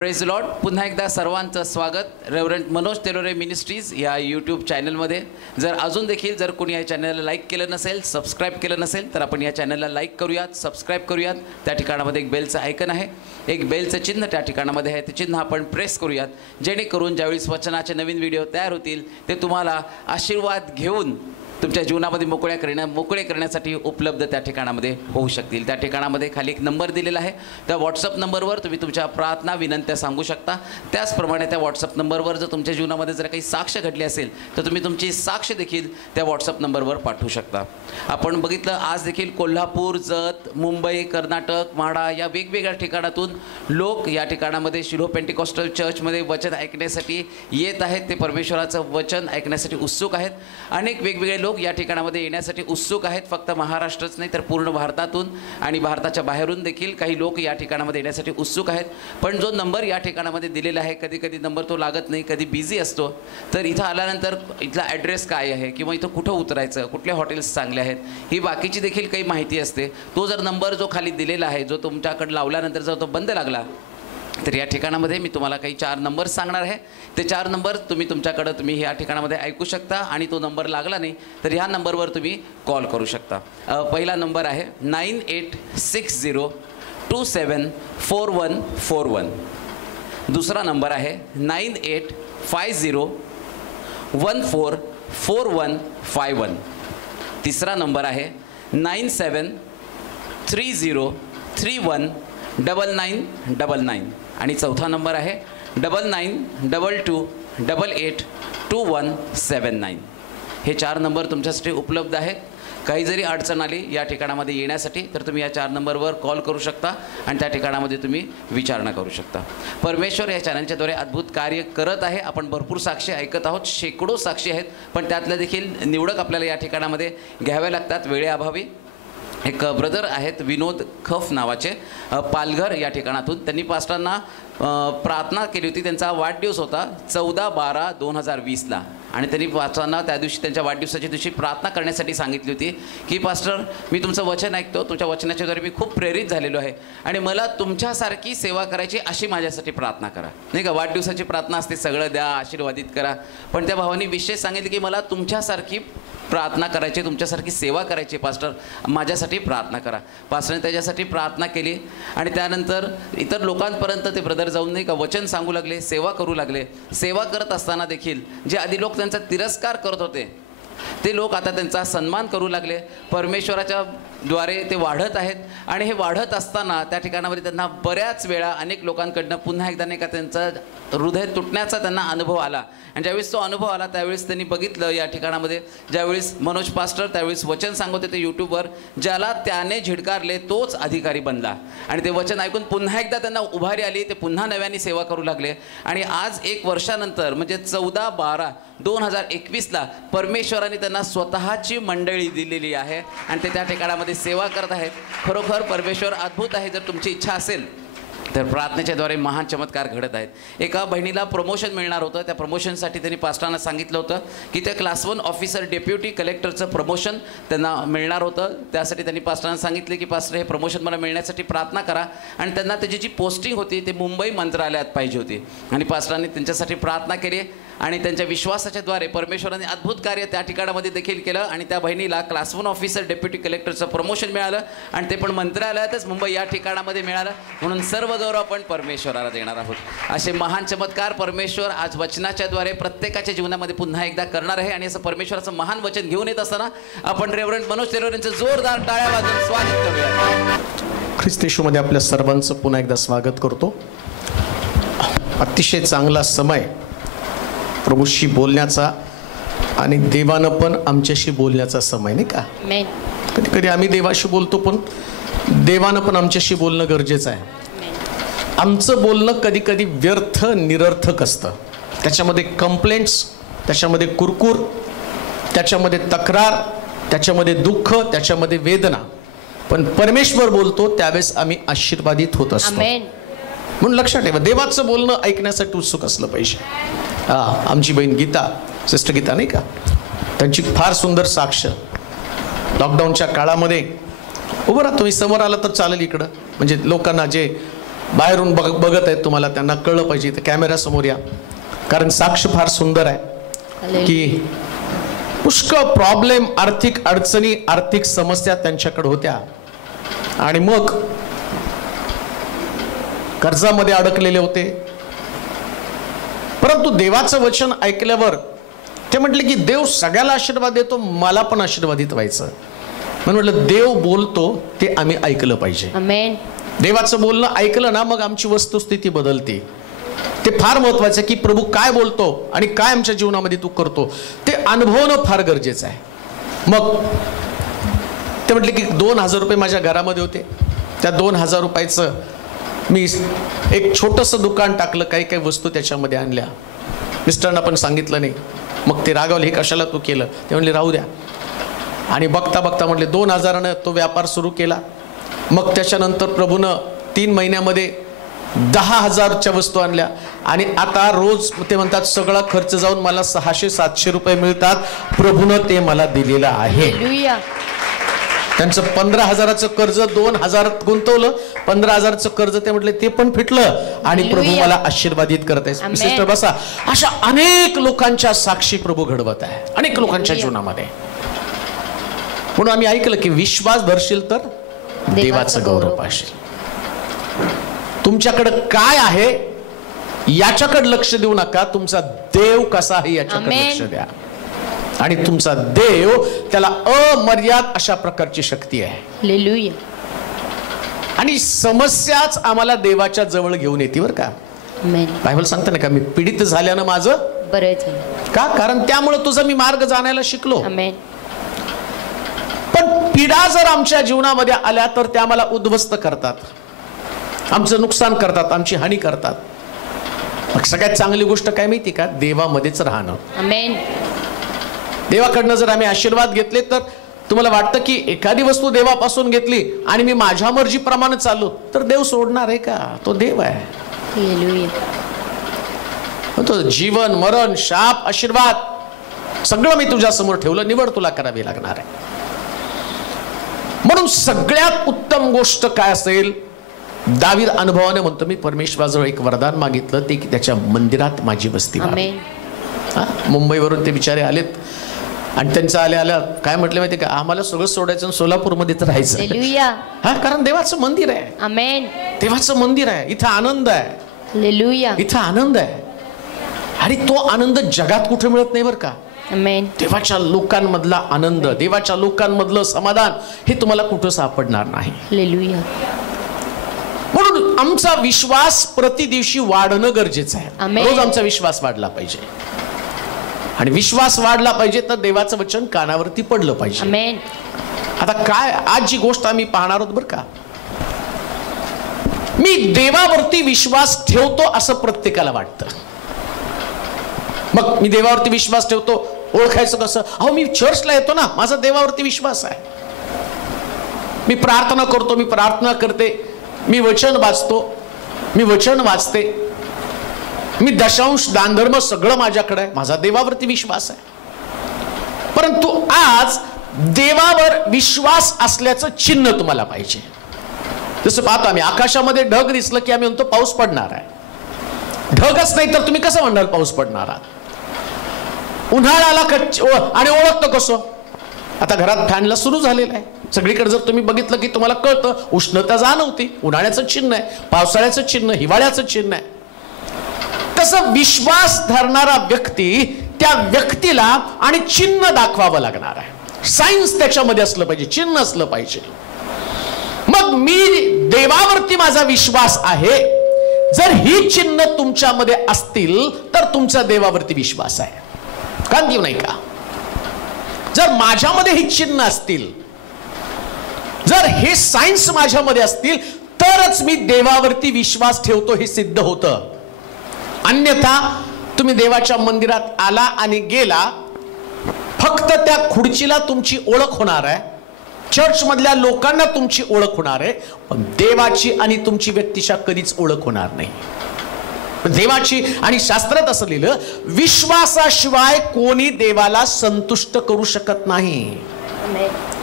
Praise the Lord. पुन्हा एकदा सर्वांचं स्वागत रेव्हरंट मनोज तेलोरे मिनिस्ट्रीज या यूट्यूब चॅनलमध्ये. जर अजून देखील जर कोणी या चॅनलला लाईक केलं नसेल, सबस्क्राईब केलं नसेल, तर आपण या चॅनलला लाईक करूयात, सबस्क्राईब करूयात. त्या ठिकाणामध्ये एक बेलचं आयकन आहे, एक बेलचं चिन्ह त्या ठिकाणामध्ये आहे, ते चिन्ह आपण प्रेस करूयात, जेणेकरून ज्यावेळेस वचनाचे नवीन व्हिडिओ तयार होतील ते तुम्हाला आशीर्वाद घेऊन तुमच्या जीवनामध्ये मोकळे करण्यासाठी उपलब्ध त्या ठिकाणामध्ये होऊ शकतील. त्या ठिकाणामध्ये खाली एक नंबर दिलेला आहे, त्या व्हॉट्सअप नंबरवर तुम्ही तुमच्या प्रार्थना विनंत्या सांगू शकता. त्याचप्रमाणे त्या व्हॉट्सअप नंबरवर जर तुमच्या जीवनामध्ये जर काही साक्ष घडली असेल तर तुम्ही तुमची साक्ष देखील त्या व्हॉट्सअप नंबरवर पाठवू शकता. आपण बघितलं आज देखील कोल्हापूर, जत, मुंबई, कर्नाटक, म्हाडा या वेगवेगळ्या ठिकाणातून लोक या ठिकाणामध्ये शिलो पेंटिकॉस्टल चर्चमध्ये वचन ऐकण्यासाठी येत आहेत. ते परमेश्वराचं वचन ऐकण्यासाठी उत्सुक आहेत. अनेक वेगवेगळे लोक या ठिकाणामध्ये येण्यासाठी उत्सुक आहेत. फक्त महाराष्ट्रच नाही तर पूर्ण भारतातून आणि भारताच्या बाहेरून देखील काही लोक या ठिकाणामध्ये येण्यासाठी उत्सुक आहेत. पण जो नंबर या ठिकाणामध्ये दिलेला आहे, कधी कधी नंबर तो लागत नाही, कधी बिझी असतो. तर इथं आल्यानंतर इथला ॲड्रेस काय आहे किंवा इथं कुठं उतरायचं, कुठले हॉटेल्स चांगले आहेत, ही बाकीची देखील काही माहिती असते. तो जर नंबर जो खाली दिलेला आहे, जो तुमच्याकडे लावल्यानंतर जर तो बंद लागला तर या ठिकाणामध्ये मी तुम्हाला काही 4 नंबर सांगणार आहे. ते 4 नंबर तुम्ही या ठिकाणामध्ये ऐकू शकता आणि तो नंबर लागला नाही तर ह्या नंबरवर तुम्ही कॉल करू शकता. पहिला नंबर आहे 9860274141. दुसरा नंबर आहे 9850144151. तिसरा नंबर आहे 9730319999 आणि चौथा नंबर आहे 9922882179. हे 4 नंबर तुमच्यासाठी उपलब्ध आहेत. काही जरी अडचण आली या ठिकाणामध्ये येण्यासाठी तर तुम्ही या 4 नंबरवर कॉल करू शकता आणि त्या ठिकाणामध्ये तुम्ही विचारणा करू शकता. परमेश्वर या चॅनलच्याद्वारे अद्भुत कार्य करत आहे. आपण भरपूर साक्षी ऐकत आहोत, शेकडो साक्षी आहेत, पण त्यातल्या देखील निवडक आपल्याला या ठिकाणामध्ये घ्याव्या लागतात वेळेअभावी. एक ब्रदर आहेत विनोद खफ नावाचे, पालघर या ठिकाणातून. त्यांनी पास्टरांना प्रार्थना केली होती. त्यांचा वाढदिवस होता 14/12/2020ला आणि त्यांनी पास्टरांना त्या दिवशी त्यांच्या वाढदिवसाच्या दिवशी प्रार्थना करण्यासाठी सांगितली होती की पास्टर, मी तुमचं वचन ऐकतो, तुमच्या वचनाच्याद्वारे मी खूप प्रेरित झालेलो आहे आणि मला तुमच्यासारखी सेवा करायची, अशी माझ्यासाठी प्रार्थना करा. नाही का, वाढदिवसाची प्रार्थना असते, सगळं द्या, आशीर्वादित करा, पण त्या भावानी विशेष सांगितले की मला तुमच्यासारखी प्रार्थना करायची, तुमच्यासारखी सेवा करायची, पास्टर माझ्यासाठी प्रार्थना करा. पास्टरने त्याच्यासाठी प्रार्थना केली आणि त्यानंतर इतर लोकांपर्यंत ते ब्रदर जाऊन नाही का वचन सांगू लागले, सेवा करू लागले. सेवा करत असताना देखील जे आधी लोक त्यांचा तिरस्कार करत होते ते लोक आता त्यांचा सन्मान करू लागले. परमेश्वराच्या द्वारे ते वाढत आहेत आणि हे वाढत असताना त्या ठिकाणामध्ये त्यांना बऱ्याच वेळा अनेक लोकांकडनं पुन्हा एकदा नाही का त्यांचं हृदय तुटण्याचा त्यांना अनुभव आला. आणि ज्यावेळेस तो अनुभव आला त्यावेळेस त्यांनी बघितलं या ठिकाणामध्ये, ज्यावेळेस मनोज पास्टर त्यावेळेस वचन सांगत होते यूट्यूबवर, ज्याला त्याने झिडकारले तोच अधिकारी बनला. आणि ते वचन ऐकून पुन्हा एकदा त्यांना उभारी आली, ते पुन्हा नव्याने सेवा करू लागले. आणि आज 1 वर्षानंतर म्हणजे 14/12/2021ला परमेश्वराने त्यांना स्वतःची मंडळी दिलेली आहे आणि ते त्या ठिकाणामध्ये सेवा करत आहेत. खरोखर परमेश्वर अद्भुत आहे. जर तुमची इच्छा असेल तर प्रार्थनेच्याद्वारे महान चमत्कार घडत आहेत. एका बहिणीला प्रमोशन मिळणार होतं. त्या प्रमोशनसाठी त्यांनी पास्टरांना सांगितलं होतं की त्या क्लास 1 ऑफिसर डेप्युटी कलेक्टरचं प्रमोशन त्यांना मिळणार होतं. त्यासाठी त्यांनी पास्टरांना सांगितले की पास्टर, हे प्रमोशन मला मिळण्यासाठी प्रार्थना करा. आणि त्यांना त्याची जी पोस्टिंग होती ते मुंबई मंत्रालयात पाहिजे होती आणि पास्टरांनी त्यांच्यासाठी प्रार्थना केली आणि त्यांच्या विश्वासाच्याद्वारे परमेश्वराने अद्भुत कार्य त्या ठिकाणामध्ये देखील केलं आणि त्या बहिणीला क्लास 1 ऑफिसर डेप्युटी कलेक्टरचं प्रमोशन मिळालं आणि ते पण मंत्रालयातच मुंबई या ठिकाणामध्ये मिळालं. म्हणून सर्व गौरव आपण परमेश्वराला देणार आहोत. असे महान चमत्कार परमेश्वर आज वचनाच्याद्वारे प्रत्येकाच्या जीवनामध्ये पुन्हा एकदा करणार आहे. आणि असं परमेश्वराचं महान वचन घेऊन येत असताना आपण रेव्हरंट मनोज तेलोरेंचं जोरदार टाळ्या वाजवून स्वागत करूया. ख्रिस्त येशूमध्ये आपल्या सर्वांचं पुन्हा एकदा स्वागत करतो. अतिशय चांगला समय प्रभूशी बोलण्याचा आणि देवानं पण आमच्याशी बोलण्याचा समय, नाही का. कधी कधी आम्ही देवाशी बोलतो पण देवानं पण आमच्याशी बोलणं गरजेचं आहे. आमचं बोलणं कधी कधी व्यर्थ निरर्थक असतं. त्याच्यामध्ये कंप्लेंट्स, त्याच्यामध्ये कुरकुर, त्याच्यामध्ये तक्रार, त्याच्यामध्ये दुःख, त्याच्यामध्ये वेदना, पण परमेश्वर बोलतो त्यावेळेस आम्ही आशीर्वादित होत असतो. म्हणून लक्षात ठेवा, देवाचं बोलणं ऐकण्यासाठी उत्सुक असलं पाहिजे. आमची बहीण गीता, सिस्टर गीता नाही का, त्यांची फार सुंदर साक्ष. लॉकडाऊनच्या काळामध्ये उभं राहा, तुम्ही समोर आला तर चालेल इकडं, म्हणजे लोकांना जे बाहेरून बघत आहेत तुम्हाला त्यांना कळलं पाहिजे. तर कॅमेरा समोर या, कारण साक्ष फार सुंदर आहे की पुष्कळ प्रॉब्लेम, आर्थिक अडचणी, आर्थिक समस्या त्यांच्याकडे होत्या आणि मग कर्जामध्ये अडकलेले होते. परंतु देवाचं वचन ऐकल्यावर ते म्हटले की देव सगळ्याला आशीर्वाद देतो, मला पण आशीर्वादित व्हायचं. म्हणून म्हटलं देव बोलतो ते आम्ही ऐकलं पाहिजे. आमेन. देवाचं बोलणं ऐकलं ना, मग आमची वस्तुस्थिती बदलते. ते फार महत्वाचं आहे की प्रभू काय बोलतो आणि काय आमच्या जीवनामध्ये तू करतो ते अनुभवणं फार गरजेचं आहे. मग ते म्हटले की 2000 रुपये माझ्या घरामध्ये होते, त्या 2000 रुपयाचं मी एक छोटंसं दुकान टाकलं, काही काही वस्तू त्याच्यामध्ये आणल्या. मिस्टरांना पण सांगितलं नाही. मग ते रागावले, हे कशाला तू केलं? ते म्हणले राहू द्या. आणि बघता बघता म्हटले 2000 तो व्यापार सुरू केला. मग त्याच्यानंतर प्रभूनं 3 महिन्यामध्ये 10,000च्या वस्तू आणल्या आणि आता रोज ते म्हणतात सगळा खर्च जाऊन मला 600-700 रुपये मिळतात. प्रभूनं ते मला दिलेलं आहे. त्यांचं 15,000चं कर्ज 2,000 गुंतवलं, 15,000चं कर्ज ते म्हटले ते पण फिटलं आणि प्रभू मला आशीर्वादित करत आहे. सिस्टर बसा, अशा अनेक लोकांच्या साक्षी प्रभू घडवत आहे, अनेक लोकांच्या जीवनामध्ये. म्हणून आम्ही ऐकलं की विश्वास धरशील तर देवाचं गौरव पाशील. तुमच्याकडे काय आहे याच्याकडे लक्ष देऊ नका, तुमचा देव कसा आहे याच्याकडे लक्ष द्या. आणि तुमचा देव त्याला अमर्याद अशा प्रकारची शक्ती आहे. हालेलुया. आणि समस्याच आम्हाला देवाच्या जवळ घेऊन येते बरं का. बायबल सांगतं ना का, मी पीडित झाल्यानं माझं बरं झालं का, कारण त्यामुळे तुझा मी मार्ग जाणायला शिकलो. आमेन. पण पीडा जर आमच्या जीवनामध्ये आल्या तर त्या आम्हाला उद्ध्वस्त करतात, आमचं नुकसान करतात, आमची हानी करतात. मग सगळ्यात चांगली गोष्ट काय माहिती का, देवामध्येच राहणं. आमेन. देवाकडनं जर आम्ही आशीर्वाद घेतले तर तुम्हाला वाटतं की एखादी वस्तू देवापासून घेतली आणि मी माझ्या मर्जीप्रमाणे चाललो तर देव सोडणार आहे का? तो देव आहे. हालेलुया. तो जीवन, मरण, शाप, आशीर्वाद सगळं मी तुझ्या समोर ठेवलं, निवड तुला करावी लागणार आहे. म्हणून सगळ्यात उत्तम गोष्ट काय असेल, दावीद अनुभवाने म्हणतो मी परमेश्वराजवळ एक वरदान मागितलं ते की त्याच्या मंदिरात माझी वस्ती व्हावी. मुंबईवरून ते बिचारे आलेत आणि त्यांचं आल्या काय म्हटलं माहिती का, आम्हाला सगळं सोडायचं सोलापूरमध्ये तर राहायचं. हा, कारण देवाचं मंदिर आहे. आमेन. देवाचं मंदिर आहे, इथं आनंद आहे. हालेलुया. इथं आनंद आहे आणि तो आनंद जगात कुठे मिळत नाही बरं का. आमेन. देवाच्या लोकांमधला आनंद, देवाच्या लोकांमधलं समाधान हे तुम्हाला कुठं सापडणार नाही. हालेलुया. म्हणून आमचा विश्वास प्रति दिवशी वाढणं गरजेचं आहे. आमेन. रोज आमचा विश्वास वाढला पाहिजे आणि विश्वास वाढला पाहिजे तर देवाचं वचन कानावरती पडलं पाहिजे. आमेन. आता काय आज जी गोष्ट आम्ही पाहणार आहोत बरं का, मी देवावरती विश्वास ठेवतो असं प्रत्येकाला वाटतं. मग मी देवावरती विश्वास ठेवतो ओळखायचं कसं? अहो, मी चर्चला येतो ना, माझा देवावरती विश्वास आहे. मी प्रार्थना करतो, मी प्रार्थना करते, मी वचन वाचतो, मी वचन वाचते, मी दशांश दानधर्म सगळं माझ्याकडे आहे, माझा देवावरती विश्वास आहे. परंतु आज देवावर विश्वास असल्याचं चिन्ह तुम्हाला पाहिजे. जसं पाहतो आम्ही आकाशामध्ये ढग दिसलं की आम्ही म्हणतो पाऊस पडणार आहे. ढगच नाही तर तुम्ही कसं म्हणणार पाऊस पडणार आहे? उन्हाळ्याला आणि ओळखतो कसं? आता घरात फॅनला सुरू झालेला आहे. सगळीकडे जर तुम्ही बघितलं की तुम्हाला कळतं उष्णता जाणवती, उन्हाळ्याचं चिन्ह आहे, पावसाळ्याचं चिन्ह, हिवाळ्याचं चिन्ह आहे. तसं विश्वास धरणारा व्यक्ती त्या व्यक्तीला आणि चिन्ह दाखवावं लागणार आहे. सायन्स त्याच्यामध्ये असलं पाहिजे, चिन्ह असलं पाहिजे. मग मी देवावरती माझा विश्वास आहे, जर ही चिन्ह तुमच्यामध्ये असतील तर तुमचा देवावरती विश्वास आहे. का देऊ नाही का? जर माझ्यामध्ये ही चिन्ह असतील, जर हे सायन्स माझ्यामध्ये असतील तरच मी देवावरती विश्वास ठेवतो हे सिद्ध होतं. अन्यथा तुम्ही देवाच्या मंदिरात आला आणि गेला, फक्त फक्त त्या खुर्चीला तुमची ओळख होणार आहे, चर्चमधल्या लोकांना तुमची ओळख होणार आहे, पण देवाची आणि तुमची व्यक्तिशा कधीच ओळख होणार नाही. देवाची आणि शास्त्रात असं लिहिलं, विश्वासाशिवाय कोणी देवाला संतुष्ट करू शकत नाही.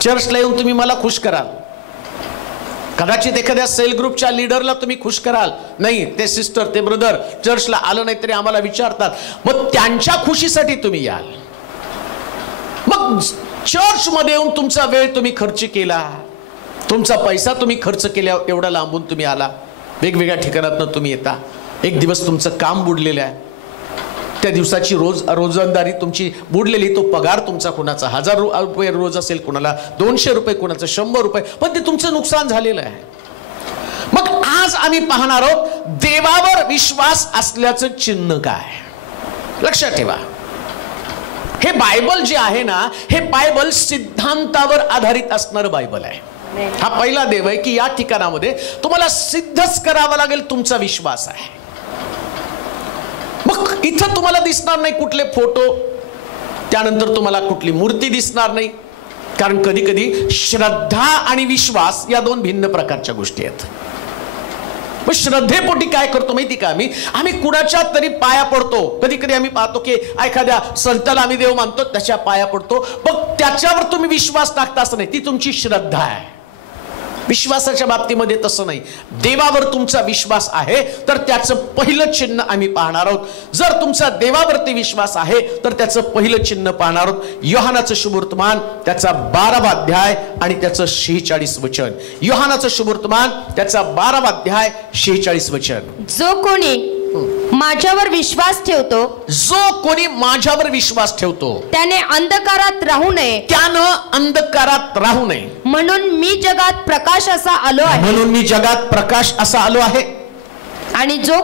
चर्चला येऊन तुम्ही मला खुश कराल, कदाचित एखाद्या सेल ग्रुपच्या लीडरला तुम्ही खुश कराल, नाही ते सिस्टर ते ब्रदर चर्चला आलं नाही तरी आम्हाला विचारतात, मग त्यांच्या खुशीसाठी तुम्ही याल. मग चर्च मध्ये येऊन तुमचा वेळ तुम्ही खर्च केला, तुमचा पैसा तुम्ही खर्च केला, एवढा लांबून तुम्ही आला, वेगवेगळ्या ठिकाणातून तुम्ही येता, एक दिवस तुमचं काम बुडलेलं आहे, त्या दिवसाची रोजंदारी तुमची बुडलेली, तो पगार तुमचा कोणाचा 1000 रुपये रोज असेल, कोणाला 200 रुपये, कोणाचं 100 रुपये, पण ते तुमचं नुकसान झालेलं आहे. मग आज आम्ही पाहणार आहोत देवावर विश्वास असल्याचं चिन्ह काय. लक्षात ठेवा, हे बायबल जे आहे ना, हे बायबल सिद्धांतावर आधारित असणारं बायबल आहे. हा पहिला देव आहे की या ठिकाणामध्ये तुम्हाला सिद्धच करावा लागेल तुमचा विश्वास आहे. मग इथं तुम्हाला दिसणार नाही कुठले फोटो, त्यानंतर तुम्हाला कुठली मूर्ती दिसणार नाही, कारण कधी कधी श्रद्धा आणि विश्वास या दोन भिन्न प्रकारच्या गोष्टी आहेत. मग श्रद्धेपोटी काय करतो माहिती का, आम्ही कुणाच्या तरी पाया पडतो. कधी कधी आम्ही पाहतो की एखाद्या संताला आम्ही देव मानतो, त्याच्या पाया पडतो, मग त्याच्यावर तुम्ही विश्वास टाकता असं नाही, ती तुमची श्रद्धा आहे. विश्वासाच्या बाबतीमध्ये तसं नाही. देवावर तुमचा विश्वास आहे तर त्याचं पहिलं चिन्ह आम्ही पाहणार आहोत. जर तुमचा देवावरती विश्वास आहे तर त्याचं पहिलं चिन्ह पाहणार आहोत. योहानाचं शुभवर्तमान त्याचा 12वा अध्याय आणि त्याचं 46 वचन. योहानाचं शुभवर्तमान त्याचा 12वा अध्याय 46 वचन. जो कोणी माझ्यावर विश्वास ठेवतो, जो कोणी माझ्यावर विश्वास ठेवतो त्याने अंधकारात राहू नये, त्यानं अंधकारात राहू नये, म्हणून मी जगात प्रकाश असा आलो आहे. म्हणून मी जगात प्रकाश असा आलो आहे. आणि जो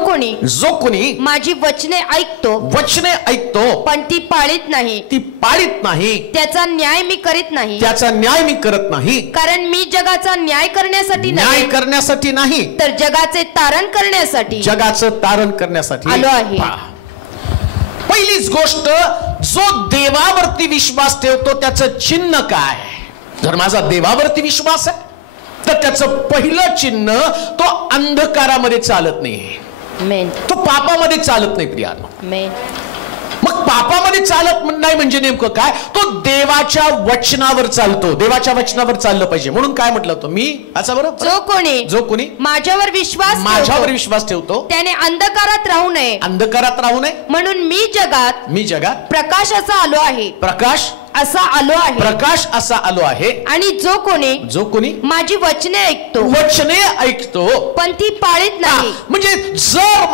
कोणी माझी वचने ऐकतो पण ती पाळीत नाही, त्याचा न्याय मी करीत नाही. कारण मी जगाचा न्याय करण्यासाठी नाही तर जगाचे तारण करण्यासाठी आलो आहे. पहिलीच गोष्ट, जो देवावरती विश्वास ठेवतो त्याचं चिन्ह काय. जर माझा देवावरती विश्वास आहे तर त्याचं पहिलं चिन्ह, तो अंधकारामध्ये चालत नाही, तो पापामध्ये चालत नाही प्रियानो. मग पापामध्ये चालत नाही म्हणजे नेमकं काय, तो देवाच्या वचनावर चालतो. देवाच्या वचनावर चाललं पाहिजे. म्हणून काय म्हटलं होतं मी, अच्छा बरोबर, जो कोणी माझ्यावर विश्वास ठेवतो त्याने अंधकारात राहू नये, म्हणून मी जगात प्रकाश असा आलो आहे. आणि जो कोणी माझी वचने ऐकतो पण ती पाळीत नाही. म्हणजे जर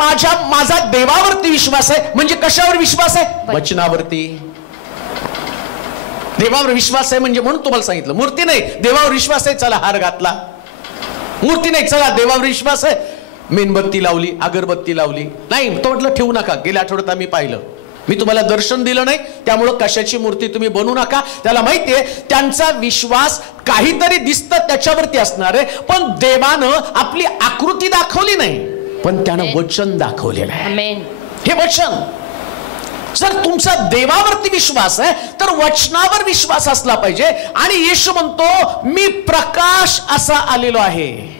माझा देवावरती विश्वास आहे म्हणजे कशावर विश्वास आहे, वचनावरती. देवावर विश्वास आहे म्हणजे, म्हणून तुम्हाला सांगितलं, मूर्ती नाही, देवावर विश्वास आहे चला हार घातला, मूर्ती नाही चला देवावर विश्वास आहे मेणबत्ती लावली, अगरबत्ती लावली, नाही तो म्हटलं ठेवू नका. गेल्या आठवड्यात आम्ही पाहिलं, मी तुम्हाला दर्शन दिलं नाही त्यामुळं कशाची मूर्ती तुम्ही बनवू नका. त्याला माहितीये त्यांचा विश्वास काहीतरी दिसतं त्याच्यावरती असणार आहे, पण देवानं आपली आकृती दाखवली नाही, पण त्यानं वचन दाखवलेलं आहे. हे वचन, जर तुमचा देवावरती विश्वास आहे तर वचनावर विश्वास असला पाहिजे. आणि येशू म्हणतो मी प्रकाश असा आलेलो आहे.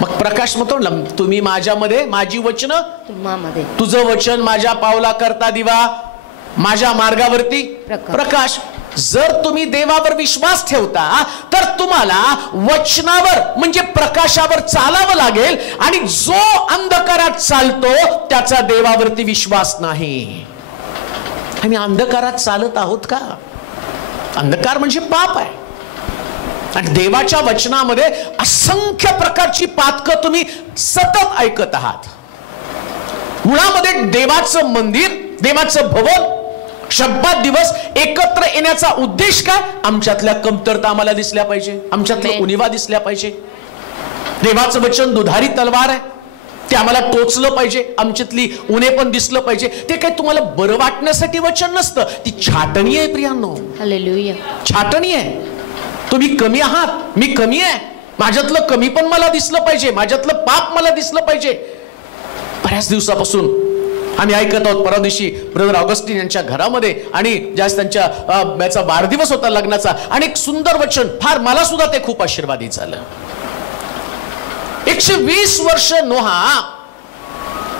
मग प्रकाश म्हणतो तुम्ही माझ्यामध्ये, माझी वचन तुम्हामध्ये, तुझं वचन माझ्या पावला करता दिवा, माझ्या मार्गावरती प्रकाश. जर तुम्ही देवावर विश्वास ठेवता तर तुम्हाला वचनावर म्हणजे प्रकाशावर चालावं लागेल. आणि जो अंधकारात चालतो त्याचा देवावरती विश्वास नाही. आम्ही अंधकारात चालत आहोत का? अंधकार म्हणजे पाप आहे. आणि देवाच्या वचनामध्ये असंख्य प्रकारची पातकं तुम्ही सतत ऐकत आहात. मुळामध्ये देवाचं मंदिर, देवाचं भवन, शब्दात दिवस एकत्र येण्याचा उद्देश काय? आमच्यातल्या कमतरता आम्हाला दिसल्या पाहिजे, आमच्यातल्या उणिवा दिसल्या पाहिजे. देवाचं वचन दुधारी तलवार आहे, ते आम्हाला टोचलं पाहिजे, आमच्यातली उणे पण दिसलं पाहिजे. ते काय तुम्हाला बरं वाटण्यासाठी वचन नसतं, ती छाटणी आहे प्रियांनो. हालेलुया. छाटणी आहे. तुम्ही कमी आहात, मी कमी आहे, माझ्यातलं कमी पण मला दिसलं पाहिजे, माझ्यातलं पाप मला दिसलं पाहिजे. बऱ्याच दिवसापासून आम्ही ऐकत आहोत परवा दिवशी ब्रदर ऑगस्टिन यांच्या घरामध्ये आणि ज्यास त्यांच्या याचा वाढदिवस होता लग्नाचा, आणि एक सुंदर वचन, फार मला सुद्धा ते खूप आशीर्वादित झालं. 120 वर्ष नोहा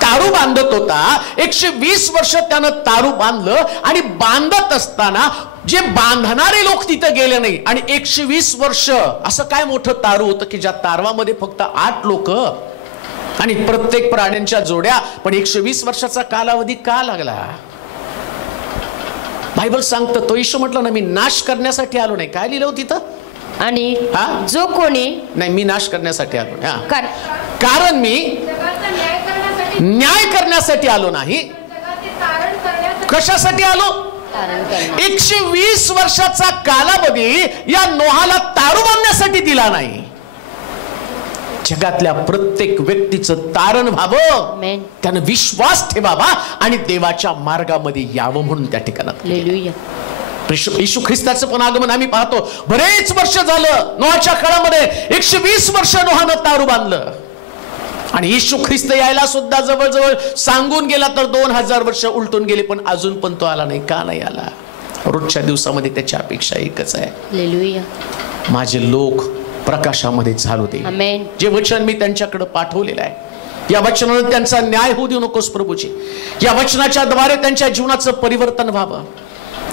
तारू बांधत होता. 120 वर्ष त्यानं तारू बांधलं आणि बांधत असताना जे बांधणारे लोक तिथे गेले नाही. आणि 120 वर्ष असं काय मोठं तारू होतं की ज्या तारवामध्ये फक्त 8 लोक आणि प्रत्येक प्राण्यांच्या जोड्या. पण 120 वर्षाचा कालावधी का लागला? बायबल सांगतं, तो येशू म्हटलं ना, मी नाश करण्यासाठी आलो नाही. काय लिहिलं हो तिथं? आणि जो कोणी नाही, मी नाश करण्यासाठी आलो नाही, कारण मी न्याय करण्यासाठी आलो नाही. कशासाठी आलो? 120 वर्षाचा कालावधी या नोहाला तारू बांधण्यासाठी दिला नाही. जगातल्या प्रत्येक व्यक्तीचं तारण व्हावं, त्यानं विश्वास ठेवावा आणि देवाच्या मार्गामध्ये यावं म्हणून त्या ठिकाणात. येशू ख्रिस्ताचं पण आगमन आम्ही पाहतो. बरेच वर्ष झालं नोहाच्या काळामध्ये, 120 वर्ष नोहानं तारू बांधलं आणि येशू ख्रिस्त यायला सुद्धा जवळजवळ सांगून गेला तर 2000 वर्ष उलटून गेले, पण अजून पण तो आला नाही. का नाही आला? रोजच्या दिवसामध्ये त्याची अपेक्षा एकच आहे, माझे लोक प्रकाशामध्ये चालू दे. जे वचन मी त्यांच्याकडे पाठवलेलं आहे, या वचनाने त्यांचा न्याय होऊ देऊ नकोस प्रभूजी. या वचनाच्या द्वारे त्यांच्या जीवनाचं परिवर्तन व्हावं,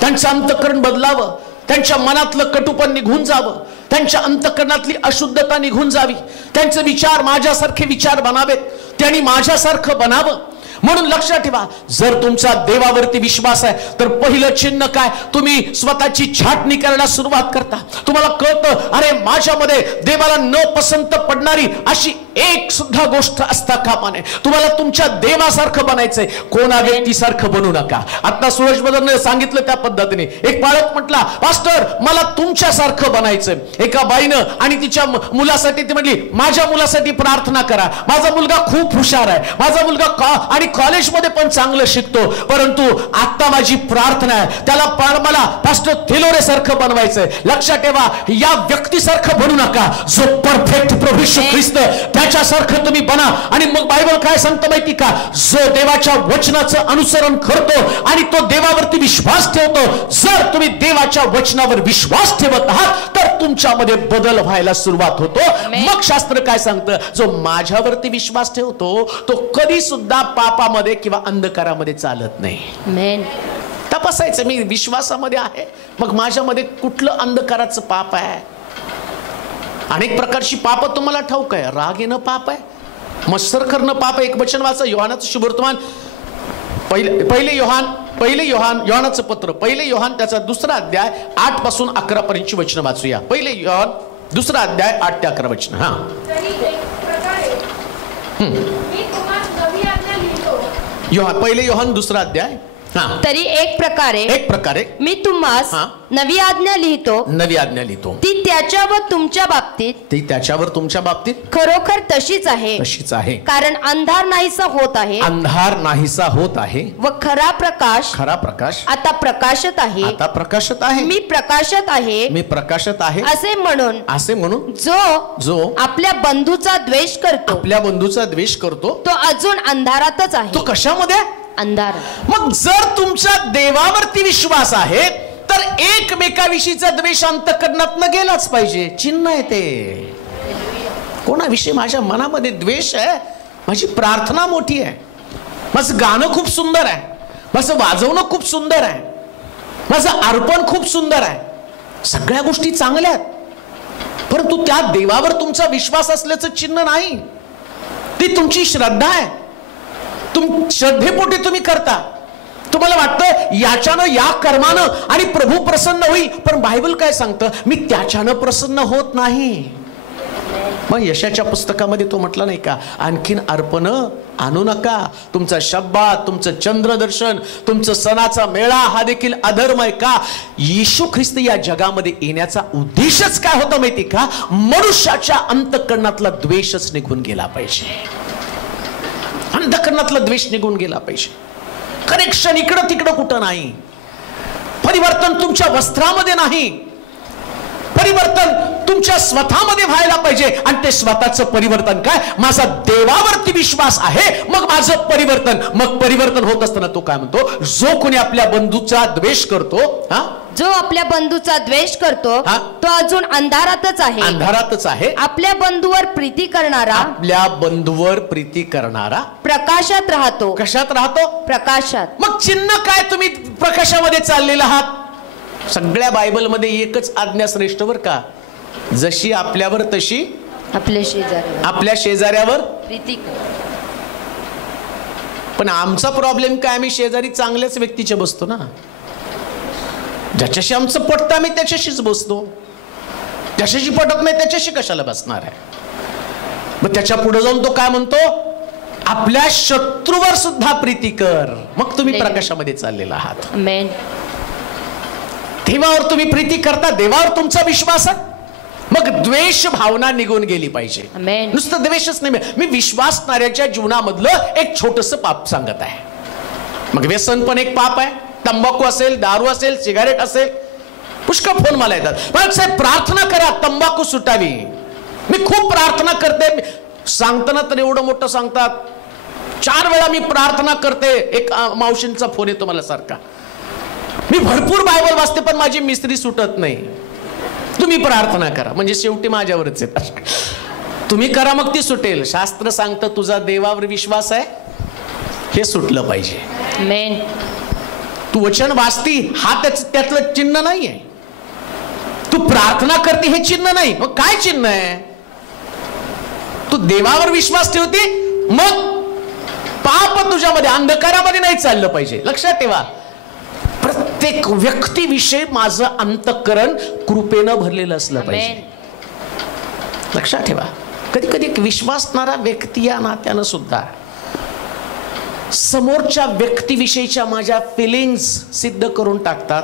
त्यांचं अंतःकरण बदलावं, त्यांच्या मनातलं कटुपण निघून जावं, त्यांच्या अंतःकरणातली अशुद्धता निघून जावी, त्यांचे विचार माझ्यासारखे विचार बनावेत, त्यांनी माझ्यासारखं बनावं. म्हणून लक्षात ठेवा, जर तुमचा देवावरती विश्वास आहे तर पहिलं चिन्ह काय? तुम्ही स्वतःची छाटणी करण्यास सुरुवात करता. तुम्हाला कळतं, अरे माझ्यामध्ये देवाला न पसंत पडणारी अशी एक सुद्धा गोष्ट असता कामा नये. तुम्हाला तुमच्या देवासारखं बनायचंय, कोणा व्यक्तीसारखं बनू नका. आता सूरज बदरने सांगितलं त्या पद्धतीने. एक बाळक म्हटला, पास्टर मला तुमच्यासारखं बनायचंय. एका बाईनं आणि तिच्या मुलासाठी ती म्हटली, माझ्या मुलासाठी प्रार्थना करा, माझा मुलगा खूप हुशार आहे, माझा मुलगा आणि कॉलेजमध्ये पण चांगलं शिकतो, परंतु आता माझी प्रार्थना आहे त्याला मला पास्टर थिलोरे सारखं बनवायचंय. लक्षात ठेवा, या व्यक्तीसारखं बनू नका, जो परफेक्ट प्रभू येशू ख्रिस्त त्याच्यासारखं तुम्ही बना. आणि मग बायबल काय सांगतं माहिती का? जो देवाच्या वचनाचं अनुसरण करतो आणि तो देवावरती विश्वास ठेवतो, जर तुम्ही देवाच्या वचनावर विश्वास ठेवत आहात तर तुमच्यामध्ये बदल व्हायला सुरुवात होतो. मग शास्त्र काय सांगतं? जो माझ्यावरती विश्वास ठेवतो तो कधी सुद्धा पापामध्ये किंवा अंधकारामध्ये चालत नाही. तपासायचं, मी विश्वासामध्ये आहे, मग माझ्यामध्ये कुठलं अंधकाराचं पाप आहे? अनेक प्रकारची पाप तुम्हाला ठाऊक आहे. राग येणं पाप आहे, मत्सर करणं पाप आहे. एक वचन वाचा, योहानाचं शुभवर्तमान, पहिले योहानाचं पत्र, पहिले योहान त्याचा 2रा अध्याय 8 पासून 11 पर्यंतची वचन वाचूया. पहिले योहान 2रा अध्याय 8 ते 11 वचन. पहिले योहान 2रा अध्याय. तरी एक प्रकारे मी तुम्हास नवी आज्ञा लिहितो, ती त्याच्या व तुमच्या बाबतीत खरोखर तशीच आहे. कारण अंधार नाहीसा होत आहे व खरा प्रकाश आता प्रकाशत आहे. मी प्रकाशत आहे असे म्हणून जो आपल्या बंधूचा द्वेष करतो तो अजून अंधारातच आहे. तो कशामध्ये? अंधार. मग जर तुमचा देवावरती विश्वास आहे तर एकमेकाविषयीचा द्वेष अंतःकरणात न गेलाच पाहिजे. चिन्ह आहे ते. कोणाविषयी माझ्या मनामध्ये द्वेष आहे? माझी प्रार्थना मोठी आहे, माझं गाणं खूप सुंदर आहे, माझं वाजवणं खूप सुंदर आहे, माझं अर्पण खूप सुंदर आहे, सगळ्या गोष्टी चांगल्या आहेत, परंतु त्या देवावर तुमचा विश्वास असल्याचं चिन्ह नाही. ती तुमची श्रद्धा आहे. श्रद्धेपोटी तुम्ही करता. तुम्हाला वाटतं याच्यानं, या कर्मानं आणि प्रभू प्रसन्न होईल, पण बायबल काय सांगतं? मी त्याच्यानं प्रसन्न होत नाही. मग यशाच्या पुस्तकामध्ये तो म्हटला नाही का, आणखीन अर्पण आणू नका. तुमचा शब्बात, तुमचं चंद्रदर्शन, तुमचं सणाचा मेळा हा देखील अधर्म आहे का? येशू ख्रिस्त या जगामध्ये येण्याचा उद्देशच काय होता माहिती का? मनुष्याच्या अंतःकरणातला द्वेषच निघून गेला पाहिजे. अंधकरणातला द्वेष निघून गेला पाहिजे. कनेक्शन इकडं तिकडं कुठं नाही. परिवर्तन तुमच्या वस्त्रामध्ये नाही, परिवर्तन तुमच्या तुमच्या स्वतःमध्ये व्हायला पाहिजे. आणि ते स्वतःचं परिवर्तन काय? माझा देवावरती विश्वास आहे, मग माझं परिवर्तन. मग परिवर्तन होत असताना तो काय म्हणतो? जो कोणी आपल्या बंधूचा द्वेष करतो, जो आपल्या बंधूचा द्वेष करतो तो अजून अंधारातच आहे. अंधारातच आहे. आपल्या बंधूवर प्रीती करणारा, आपल्या बंधूवर प्रीती करणारा प्रकाशात राहतो. कशात राहतो? प्रकाशात. मग चिन्ह काय? तुम्ही प्रकाशामध्ये चाललेला आहात. सगळ्या बायबलमध्ये एकच आज्ञा श्रेष्ठ बर का, जशी आपल्यावर तशी आपल्या शेजाऱ्यावर प्रीती. पण आमचा प्रॉब्लेम काय? आम्ही शेजारी चांगल्याच व्यक्तीचे बसतो ना. ज्याच्याशी आमचं पटतं आम्ही त्याच्याशीच बसतो. ज्याच्याशी पटत नाही त्याच्याशी कशाला बसणार आहे? मग त्याच्या पुढे जाऊन तो काय म्हणतो? आपल्या शत्रूवर सुद्धा प्रीती कर. मग तुम्ही प्रकाशामध्ये चाललेला आहात. देवावर तुम्ही प्रीती करता, देवावर तुमचा विश्वास आहे. मग द्वेष भावना निघून गेली पाहिजे. नुसतं द्वेषच नाही. मी विश्वासणाऱ्याच्या जीवनामधलं एक छोटस पाप सांगत आहे. मग व्यसन पण एक पाप आहे. तंबाखू असेल, दारू असेल, सिगारेट असेल. पुष्कळ फोन मला येतात, पण साहेब प्रार्थना करा तंबाखू सुटावी. मी खूप प्रार्थना करते. सांगताना तर एवढं मोठं सांगतात. 4 वेळा मी प्रार्थना करते. एक मावशींचा फोन येतो मला सारखा. मी भरपूर बायबल वाचते पण माझी मिस्त्री सुटत नाही. तुम्ही प्रार्थना करा. म्हणजे शेवटी माझ्यावरच येतात. तुम्ही करा मग ती सुटेल. शास्त्र सांगतं तुझा देवावर विश्वास आहे हे सुटलं पाहिजे. तू वचन वाचती हा त्यातलं चिन्ह नाही आहे. तू प्रार्थना करते हे चिन्ह नाही. मग काय चिन्ह आहे? तू देवावर विश्वास ठेवते, मग पाप तुझ्यामध्ये अंधकारामध्ये नाही चाललं पाहिजे. लक्षात ठेवा, प्रत्येक व्यक्तीविषयी माझं अंतःकरण कृपेनं भरलेलं असलं पाहिजे. लक्षात ठेवा, कधी कधी विश्वासणारा व्यक्ती या नात्यानं सुद्धा समोरच्या व्यक्तीविषयीच्या माझ्या फिलिंग्स सिद्ध करून टाकतात.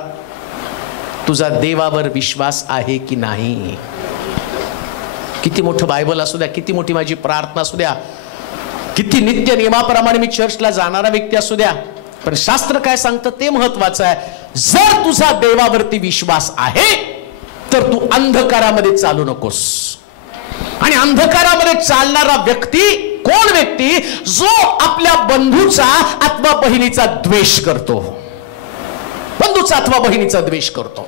तुझा देवावर विश्वास आहे की नाही? किती मोठं बायबल असू द्या, किती मोठी माझी प्रार्थना असू द्या, किती नित्य नियमाप्रमाणे मी चर्चला जाणारा व्यक्ती असू द्या, पण शास्त्र काय सांगतं ते महत्वाचं आहे. जर तुझा देवावरती विश्वास आहे तर तू अंधकारामध्ये चालू नकोस. आणि अंधकारामध्ये चालणारा व्यक्ती कोण? व्यक्ती जो आपल्या बंधूचा अथवा बहिणीचा द्वेष करतो. बंधूचा अथवा बहिणीचा द्वेष करतो.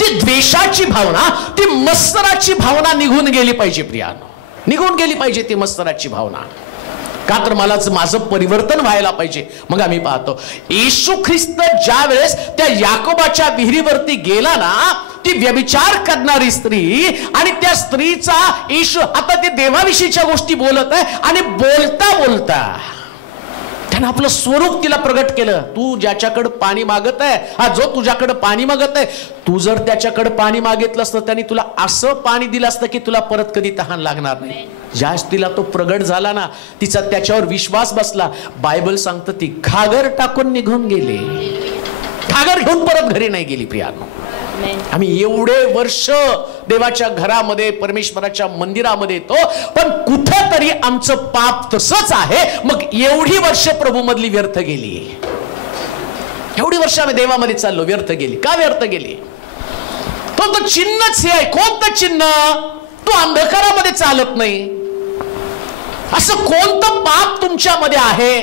ती द्वेषाची भावना, ती मत्सराची भावना निघून गेली पाहिजे प्रियानो. निघून गेली पाहिजे ती मत्सराची भावना. का तर मलाच माझं परिवर्तन व्हायला पाहिजे. मग आम्ही पाहतो येशू ख्रिस्त ज्या वेळेस त्या याकोबाच्या विहिरीवरती गेला ना, ती व्यभिचार करणारी स्त्री आणि त्या स्त्रीचा येशू आता ते देवाविषयीच्या गोष्टी बोलत आहे. आणि बोलता बोलता त्यानं आपलं स्वरूप तिला प्रगट केलं. तू ज्याच्याकडे पाणी मागत आहे, हा जो तुझ्याकडे पाणी मागत आहे, तू जर त्याच्याकडे पाणी मागितलं असतं त्याने तुला असं पाणी दिलं असतं की तुला परत कधी तहान लागणार नाही. ज्यास तिला तो प्रगट झाला ना, तिचा त्याच्यावर विश्वास बसला. बायबल सांगतं ती घागर टाकून निघून गेली. घागर घेऊन परत घरी नाही गेली प्रियानो. आम्ही एवढे वर्ष देवाच्या घरामध्ये, परमेश्वराच्या मंदिरामध्ये येतो, पण कुठेतरी आमचं पाप तसंच आहे. मग एवढी वर्ष प्रभू मधली व्यर्थ गेली. एवढी वर्ष आम्ही देवामध्ये चाललो, व्यर्थ गेली. का व्यर्थ गेली? तो चिन्हच हे आहे. कोणतं चिन्ह? तू अंधकारामध्ये चालत नाही. असं कोणतं पाप तुमच्यामध्ये आहे?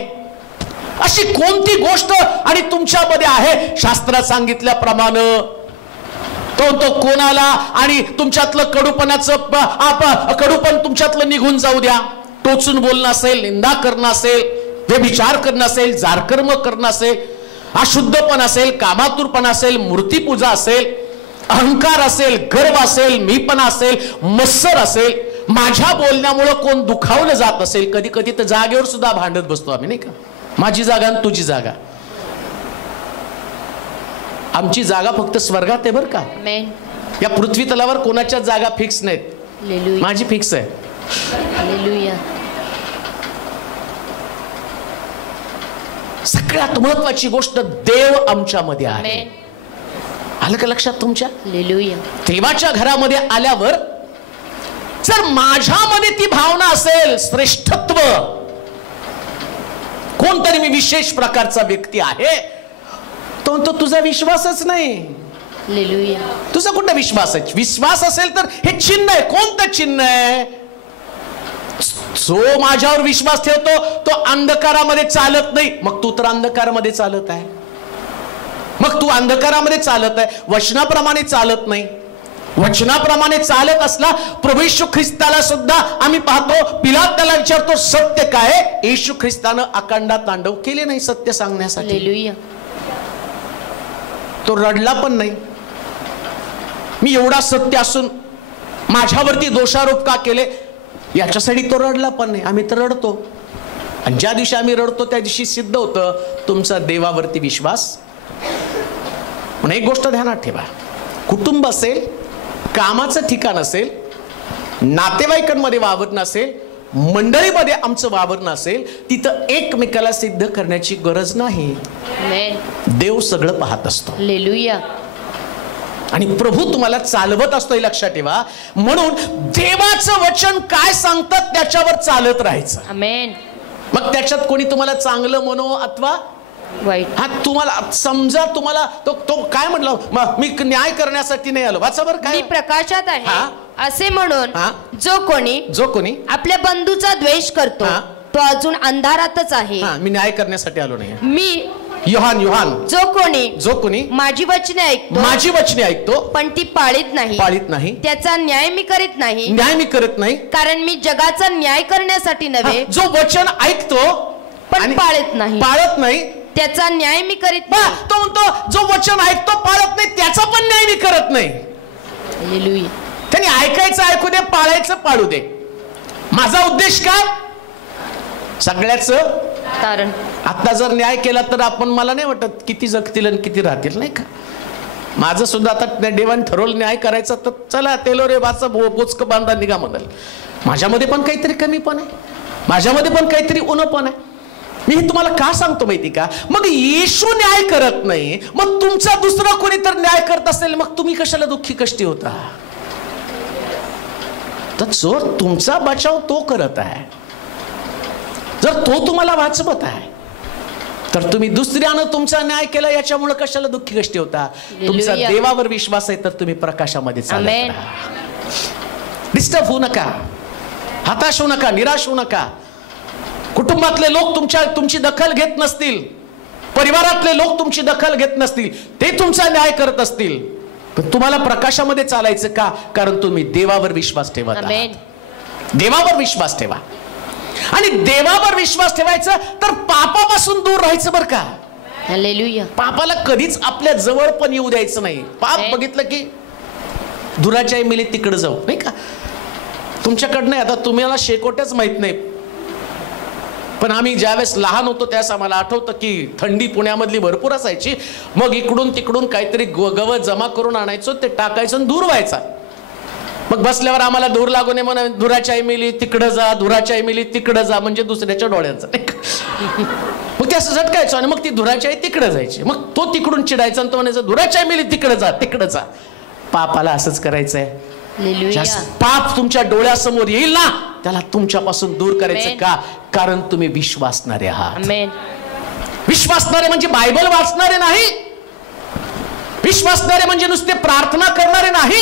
अशी कोणती गोष्ट आणि तुमच्यामध्ये आहे? शास्त्रात सांगितल्याप्रमाणे तो कोणाला आणि तुमच्यातलं कडूपण तुमच्यातलं निघून जाऊ द्या. टोचून बोलणं असेल, निंदा करणं असेल, व्यभिचार करणं असेल, जारकर्म करणं असेल, अशुद्धपण असेल, कामातुरपण असेल, मूर्तीपूजा असेल, अहंकार असेल, गर्व असेल, मीपणा असेल, मत्सर असेल, माझ्या बोलण्यामुळे कोण दुखावलं जात असेल, कधी कधी तर जागेवर सुद्धा भांडत बसतो आम्ही, नाही का? माझी जागा आणि तुझी जागा. आमची जागा फक्त स्वर्गात आहे बरं का. या पृथ्वी तलावर कोणाच्या जागा फिक्स नाहीत. माझी फिक्स आहे. सगळ्यात महत्वाची गोष्ट, देव आमच्यामध्ये आहे. आलं का लक्षात तुमच्या? देवाच्या घरामध्ये आल्यावर जर माझ्यामध्ये ती भावना असेल, श्रेष्ठत्व, कोणतरी मी विशेष प्रकारचा व्यक्ती आहे, तो तुझा विश्वासच नाही. हालेलुया. तुझा कुठं विश्वास आहे? विश्वास असेल तर हे चिन्ह आहे. कोणतं चिन्ह आहे? जो माझ्यावर विश्वास ठेवतो तो अंधकारामध्ये चालत नाही. मग तू तर अंधकारामध्ये चालत आहे. मग तू अंधकारामध्ये चालत आहे, वचनाप्रमाणे चालत नाही. वचनाप्रमाणे चालत असला प्रभू येशू ख्रिस्ताला सुद्धा आम्ही पाहतो, पिलात त्याला विचारतो सत्य काय? येशू ख्रिस्तानं अखंडा तांडव केले नाही सत्य सांगण्यासाठी. हालेलुया. तो रडला पण नाही. मी एवढा सत्य असून माझ्यावरती दोषारोप का केले याच्यासाठी तो रडला पण नाही. आम्ही तर रडतो, आणि ज्या दिवशी आम्ही रडतो त्या दिवशी सिद्ध होतं तुमचा देवावरती विश्वास. म्हणून एक गोष्ट ध्यानात ठेवा, कुटुंब असेल, कामाचं ठिकाण असेल, नातेवाईकांमध्ये वावर नसेल, मंडळीमध्ये आमचं वावर नसेल, तिथं एकमेकाला सिद्ध करण्याची गरज नाही. देव सगळं पाहत असतो. हालेलुया. आणि प्रभू तुम्हाला चालवत असतो हे लक्षात ठेवा. म्हणून देवाचं वचन काय सांगतात त्याच्यावर चालत राहायचं. आमेन. मग त्याच्यात कोणी तुम्हाला चांगलं म्हणो अथवा वाईट, हा तुम्हाला समजा, तुम्हाला तो काय म्हटलं, मी न्याय करण्यासाठी नाही आलो. वाचा बरं काय, मी प्रकाशात आहे असे म्हणून जो कोणी आपल्या बंधूचा द्वेष करतो तो अजून अंधारातच आहे. मी न्याय करण्यासाठी आलो नाही. मी योहान जो कोणी माझी वचने ऐकतो पण ती पाळीत नाही त्याचा न्याय मी करीत नाही. कारण मी जगाचा न्याय करण्यासाठी नव्हे, जो वचन ऐकतो पण पाळत नाही त्याचा न्याय मी करीत नाही. तो म्हणतो जो वचन ऐकतो पाळत नाही त्याचा पण न्याय मी करत नाही. हालेलुया. त्यांनी ऐकायचं ऐकू दे, पाळायचं पाळू दे. माझा उद्देश काय? सगळ्याचं कारण आता जर न्याय केला तर आपण, मला नाही वाटत किती जगतील आणि किती राहतील, नाही का? माझं सुद्धा आता देवाने ठरवलं न्याय करायचं तर चला तेलो रे वाचा बोचक बांधा निघा म्हणाल. माझ्यामध्ये पण काहीतरी कमी पण आहे, माझ्यामध्ये पण काहीतरी उणं पण आहे. मी हे तुम्हाला का सांगतो माहिती का? मग येशू न्याय करत नाही, मग तुमचा दुसरा कोणी तर न्याय करत असेल, मग तुम्ही कशाला दुःखी कष्टी होता? तर जो तुमचा बचाव तो करत आहे, जर तो तुम्हाला वाचवत आहे, तर तुम्ही दुसऱ्यानं तुमचा न्याय केला याच्यामुळे कशाला दुःखी कष्टी होता? तुमचा देवावर विश्वास आहे तर तुम्ही प्रकाशामध्ये चालत राहा. डिस्टर्ब होऊ नका, हताश होऊ नका, निराश होऊ नका. कुटुंबातले लोक तुमची दखल घेत नसतील, परिवारातले लोक तुमची दखल घेत नसतील, ते तुमचा न्याय करत असतील, पण तुम्हाला प्रकाशामध्ये चालायचं का? कारण तुम्ही देवावर विश्वास ठेवत आहात. देवावर विश्वास ठेवा. आणि देवावर विश्वास ठेवायचा तर पापापासून दूर राहायचं बरं का. हालेलुया. पापाला कधीच आपल्या जवळ पण येऊ द्यायचं नाही. पाप बघितलं की दुराच्या मिली तिकडे जाऊ, नाही का? तुमच्याकडनं आता तुम्हाला शेकोट्याच माहित नाही, पण आम्ही ज्यावेळेस लहान होतो त्यावेळेस आम्हाला आठवतं की थंडी पुण्यामधली भरपूर असायची. मग इकडून तिकडून काहीतरी गवत जमा करून आणायचो, ते टाकायचं आणि दूर व्हायचा. मग बसल्यावर आम्हाला दूर लागू नये म्हणून धुराच्या मिली तिकडं जा, धुराच्या मिली तिकडं जा, म्हणजे दुसऱ्याच्या डोळ्यांचा. मग ते असं झटकायचं आणि मग ती धुराच्या तिकडं जायची. मग तो तिकडून चिडायचा आणि तो म्हणायचा धुराच्या मिली तिकडं जा, तिकडं जा. पापाला असंच करायचंय. पाप तुमच्या डोळ्यासमोर येईल ना, त्याला तुमच्यापासून दूर करायचं का? कारण तुम्ही विश्वासणारे आहात. विश्वासणारे म्हणजे बायबल वाचणारे नाही, विश्वासणारे म्हणजे नुसते प्रार्थना करणारे नाही,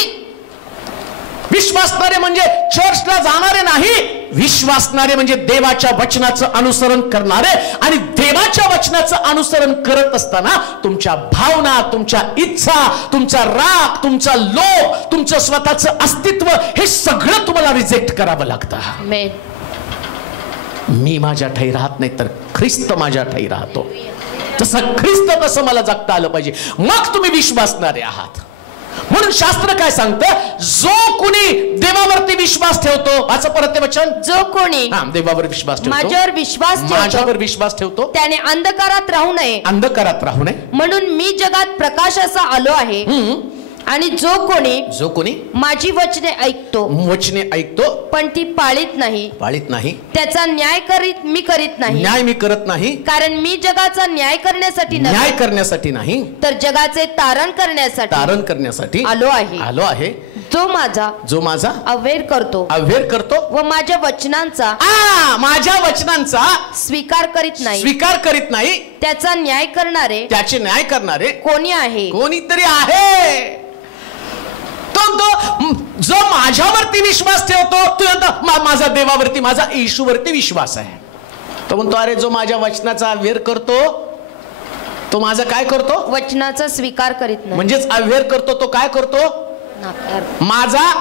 विश्वासणारे म्हणजे चर्चला जाणारे नाही, विश्वासणारे म्हणजे देवाच्या वचनाचं अनुसरण करणारे. आणि देवाच्या वचनाचं अनुसरण करत असताना तुमच्या भावना, तुमच्या इच्छा, तुमचा राग, तुमचा लोभ, तुमचं स्वतःचं अस्तित्व हे सगळं तुम्हाला रिजेक्ट करावं लागतं. मी माझ्या ठाई राहत नाही तर ख्रिस्त माझ्या ठाई राहतो. जसं ख्रिस्त तसं मला जगता आलं पाहिजे. मग तुम्ही विश्वासणारे आहात. म्हणून शास्त्र काय सांगतं? जो कोणी देवावरती विश्वास ठेवतो, असं परत ते वचन, जो कोणी देवावर विश्वास ठेवतो, माझ्यावर विश्वास ठेवतो, त्याने अंधकारात राहू नये. म्हणून मी जगात प्रकाशाचा आलो आहे. आणि जो कोणी माझी वचने ऐकतो पण ती पाळीत नाही त्याचा न्याय मी करत नाही. कारण मी जगाचा न्याय करण्यासाठी नाही तर जगाचे तारण करण्यासाठी आलो आहे. जो माझा अव्हेर करतो व माझ्या वचनांचा स्वीकार करीत नाही त्याचा न्याय करणारे कोणीतरी आहे. तो जो माझ्यावरती विश्वास ठेवतो, तो माझा देवावरती, माझा येशूवरती विश्वास आहे. तो म्हणतो अरे जो माझ्या वचनाचा अव्हेर करतो तो माझा काय करतो? वचनाचा स्वीकार करीत नाही. म्हणजेच अव्हेर करतो तो काय करतो? माझा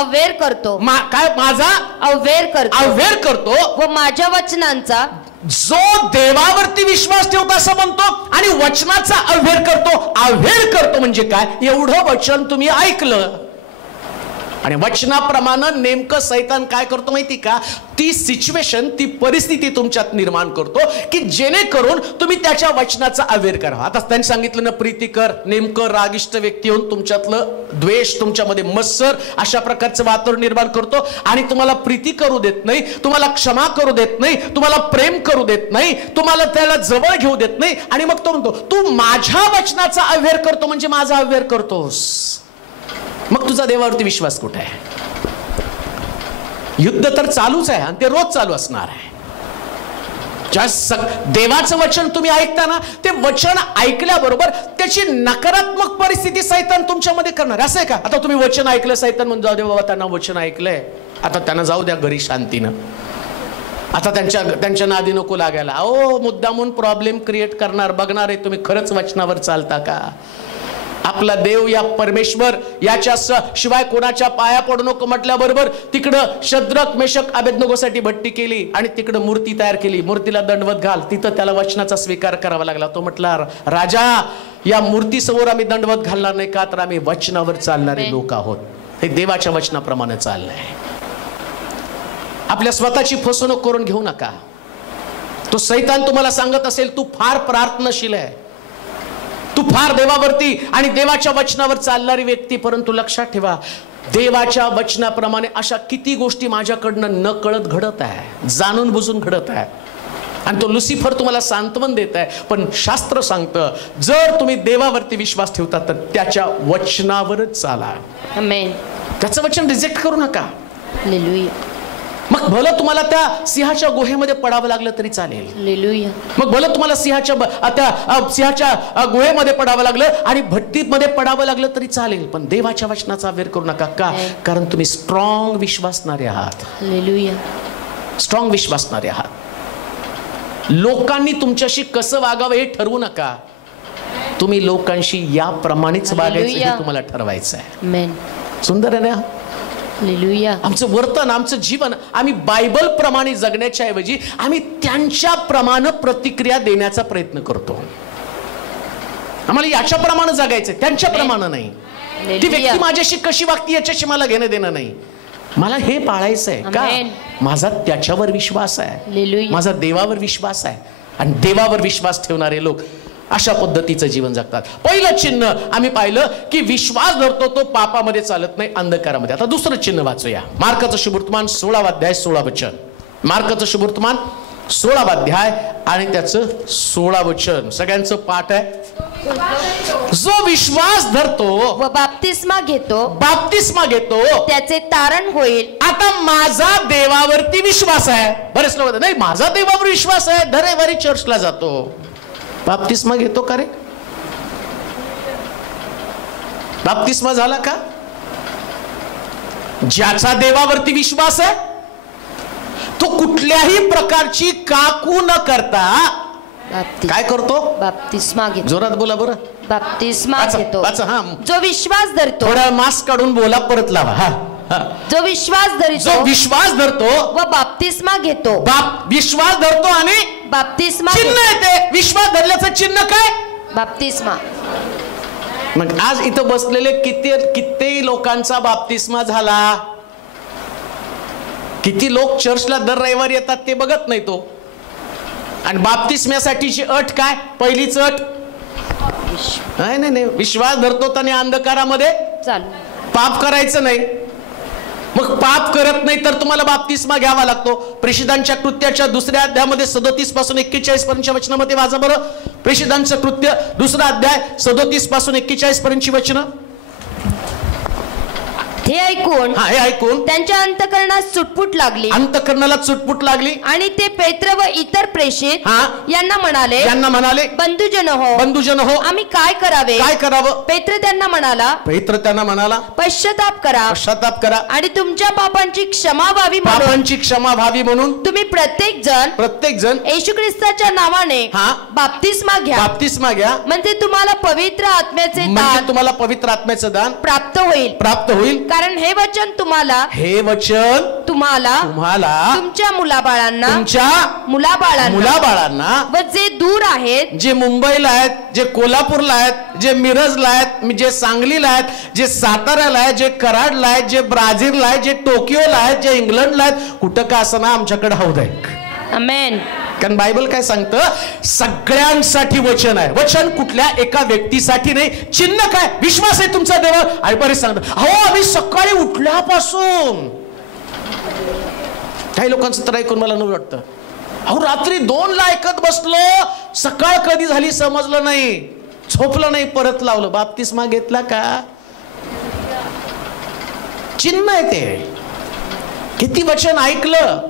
अव्हेर करतो. काय माझा अव्हेर करतो व माझ्या वचनांचा जो देवावरती विश्वास ठेवतो असं म्हणतो आणि वचनाचा अव्हेर करतो म्हणजे काय? एवढं वचन तुम्ही ऐकलं आणि वचनाप्रमाणे नेमकं सैतान काय करतो माहिती का? ती सिच्युएशन, ती परिस्थिती तुमच्यात निर्माण करतो की जेणेकरून तुम्ही त्याच्या वचनाचा अव्हेर करा. आता त्यांनी सांगितलं ना, प्रीतिकर, नेमकं रागिष्ट व्यक्ती होऊन तुमच्यातलं द्वेष, तुमच्यामध्ये मत्सर, अशा प्रकारचं वातावरण निर्माण करतो आणि तुम्हाला प्रीती करू देत नाही, तुम्हाला क्षमा करू देत नाही, तुम्हाला प्रेम करू देत नाही, तुम्हाला त्याला जवळ घेऊ देत नाही. आणि मग तो म्हणतो तू माझ्या वचनाचा अव्हेर करतो म्हणजे माझा अव्हेर करतोस. मग तुझा देवावरती विश्वास कुठे आहे? युद्ध तर चालूच आहे आणि ते रोज चालू असणार आहे. देवाचं वचन तुम्ही ऐकता ना, ते वचन ऐकल्याबरोबर त्याची नकारात्मक परिस्थिती सैतान तुमच्यामध्ये करणार. असं आहे का? आता तुम्ही वचन ऐकलं, सैतान म्हणून जाऊ दे बाबा, त्यांना वचन ऐकलंय, आता त्यांना जाऊ द्या घरी शांतीनं, आता त्यांच्या नादी नको लागायला. अहो, मुद्दामून प्रॉब्लेम क्रिएट करणार. बघणार आहे तुम्ही खरंच वचनावर चालता का? आपला देव या परमेश्वर याच्या शिवाय कोणाच्या पाया पडू नको म्हटल्याबरोबर तिकडं शद्रक, मेशक, अबेदनगोसाठी भट्टी केली आणि तिकडं मूर्ती तयार केली. मूर्तीला दंडवत घाल. तिथं त्याला वचनाचा स्वीकार करावा लागला. तो म्हटला, राजा, या मूर्तीसमोर आम्ही दंडवत घालणार नाही का? तर आम्ही वचनावर चालणारे लोक आहोत. हे देवाच्या वचनाप्रमाणे चाललंय. आपल्या स्वतःची फसवणूक करून घेऊ नका. तो सैतान तुम्हाला सांगत असेल तू फार प्रार्थनाशील आहे, तू फार देवावरती आणि देवाच्या वचनावर चालणारी व्यक्ती, परंतु लक्षात ठेवा, देवाच्या वचनाप्रमाणे अशा किती गोष्टी माझ्याकडनं न कळत घडत आहे, जाणून बुजून घडत आहे. आणि तो लुसिफर तुम्हाला सांत्वन देत आहे. पण शास्त्र सांगतं जर तुम्ही देवावरती विश्वास ठेवता तर त्याच्या वचनावरच चाला. आमेन. त्याचं वचन रिजेक्ट करू नका. हालेलुया. मग भलं तुम्हाला त्या सिंहाच्या गुहेमध्ये पडावं लागलं तरी चालेल. हालेलुया. मग भलं तुम्हाला सिंहाच्या गुहेमध्ये पडावं लागलं आणि भट्टीमध्ये पडावं लागलं तरी चालेल, पण देवाच्या वचनाचा अव्हेर करू नका. का? कारण तुम्ही स्ट्रॉंग विश्वासणारे आहात. हालेलुया. स्ट्रॉंग विश्वासणारे आहात. लोकांनी तुमच्याशी कसं वागावं हे ठरवू नका. तुम्ही लोकांशी याप्रमाणेच वागायचं हे तुम्हाला ठरवायचं आहे. आमेन. सुंदर आहे ना? हालेलुया. आमचं वर्तन, आमचं जीवन आम्ही बायबल प्रमाणे जगण्याच्या ऐवजी आम्ही त्यांच्याप्रमाणे प्रतिक्रिया देण्याचा प्रयत्न करतो. आम्हाला याच्याप्रमाणे जगायचं, त्यांच्याप्रमाणे नाही. ती व्यक्ती माझ्याशी कशी वागती याच्याशी मला घेणं देणं नाही. मला हे पाळायचं आहे. का? माझा त्याच्यावर विश्वास आहे, माझा देवावर विश्वास आहे. आणि देवावर विश्वास ठेवणारे लोक अशा पद्धतीचं जीवन जगतात. पहिलं चिन्ह आम्ही पाहिलं की विश्वास धरतो तो पापामध्ये चालत नाही, अंधकारामध्ये. आता दुसरं चिन्ह वाचूया. मार्काचं शुभवर्तमान 16 अध्याय 16 वचन. मार्काचं शुभवर्तमान 16 अध्याय आणि त्याचं 16 वचन. सगळ्यांचं पाठ आहे. जो विश्वास धरतो व बाप्तिस्मा घेतो त्याचे तारण होईल. आता माझा देवावरती विश्वास आहे. बरेच लोक नाही, माझा देवावर विश्वास आहे, दरवारी चर्चला जातो, बाप्तिस्मा घेतो का रे? बाप्तिस्मा झाला का? ज्याचा देवावरती विश्वास आहे तो कुठल्याही प्रकारची काकू न करता काय करतो? बाप्तिस्मा घेतो. जोरात बोला बरं. बाप्तिस्मा घेतो. जो विश्वास धरतो. थोडा मास्क काढून बोला, परत लावा. जो विश्वास धरतो व बाप्तिस्मा घेतो. विश्वास धरतो आणि बाप्तिस्मा चिन्ह येते. विश्वास धरल्याचं चिन्ह काय? बाप्तिस्मा. मग आज इथं बसलेले किती लोकांचा बाप्तिस्मा झाला? किती लोक चर्चला दर रविवारी येतात ते बघत नाही तो. आणि बाप्तिस्म्यासाठीची अट काय? पहिलीच अट नाही, विश्वास धरतो आणि अंधकारामध्ये चालू, पाप करायचं नाही. मग पाप करत नाही तर तुम्हाला बाप्तिस्मा घ्यावा लागतो. प्रेषितांच्या कृत्याच्या 2 अध्यायामध्ये 37 पासून 41 पर्यंतच्या वचनामध्ये वाचा बरं. प्रेषितांचं कृत्य 2 अध्याय 37 पासून 41 पर्यंतची वचनं. हे ऐकून त्यांच्या अंतःकरणात चुटपुट लागली, अंतःकरणाला चुटपुट लागली. आणि ते पेत्र व इतर प्रेषित यांना म्हणाले, बंधुजन हो, आम्ही काय करावं? पेत्र त्यांना म्हणाला, पश्चाताप करा आणि तुमच्या पापांची क्षमा व्हावी म्हणून तुम्ही प्रत्येक जण येशू ख्रिस्ताच्या नावाने बाप्तिस्मा घ्या, म्हणजे तुम्हाला पवित्र आत्म्याचे दान प्राप्त होईल. कारण हे वचन तुम्हाला तुमच्या मुलाबाळांना व जे दूर आहेत, जे मुंबईला आहेत, जे कोल्हापूरला आहेत, जे मिरजला आहेत, जे सांगलीला आहेत, जे साताऱ्याला आहेत, जे कराडला आहेत, जे ब्राझीलला आहेत, जे टोकियोला आहेत, जे इंग्लंडला आहेत, कुठं का असं ना आमच्याकडे हौद आहे. आमेन. कारण बायबल काय सांगतं, सगळ्यांसाठी वचन आहे. वचन कुठल्या एका व्यक्तीसाठी नाही. चिन्ह काय? विश्वास आहे तुमचा देवावर. आणि बरेच सांगतात, अहो आम्ही सकाळी उठल्यापासून, काही लोकांचं तर ऐकून मला न वाटतं, अहो रात्री 2ला ऐकत बसलो, सकाळ कधी झाली समजलं नाही, झोपलं नाही, परत लावलं. बाप्तिस्मा घेतला का? चिन्ह आहे ते. किती वचन ऐकलं,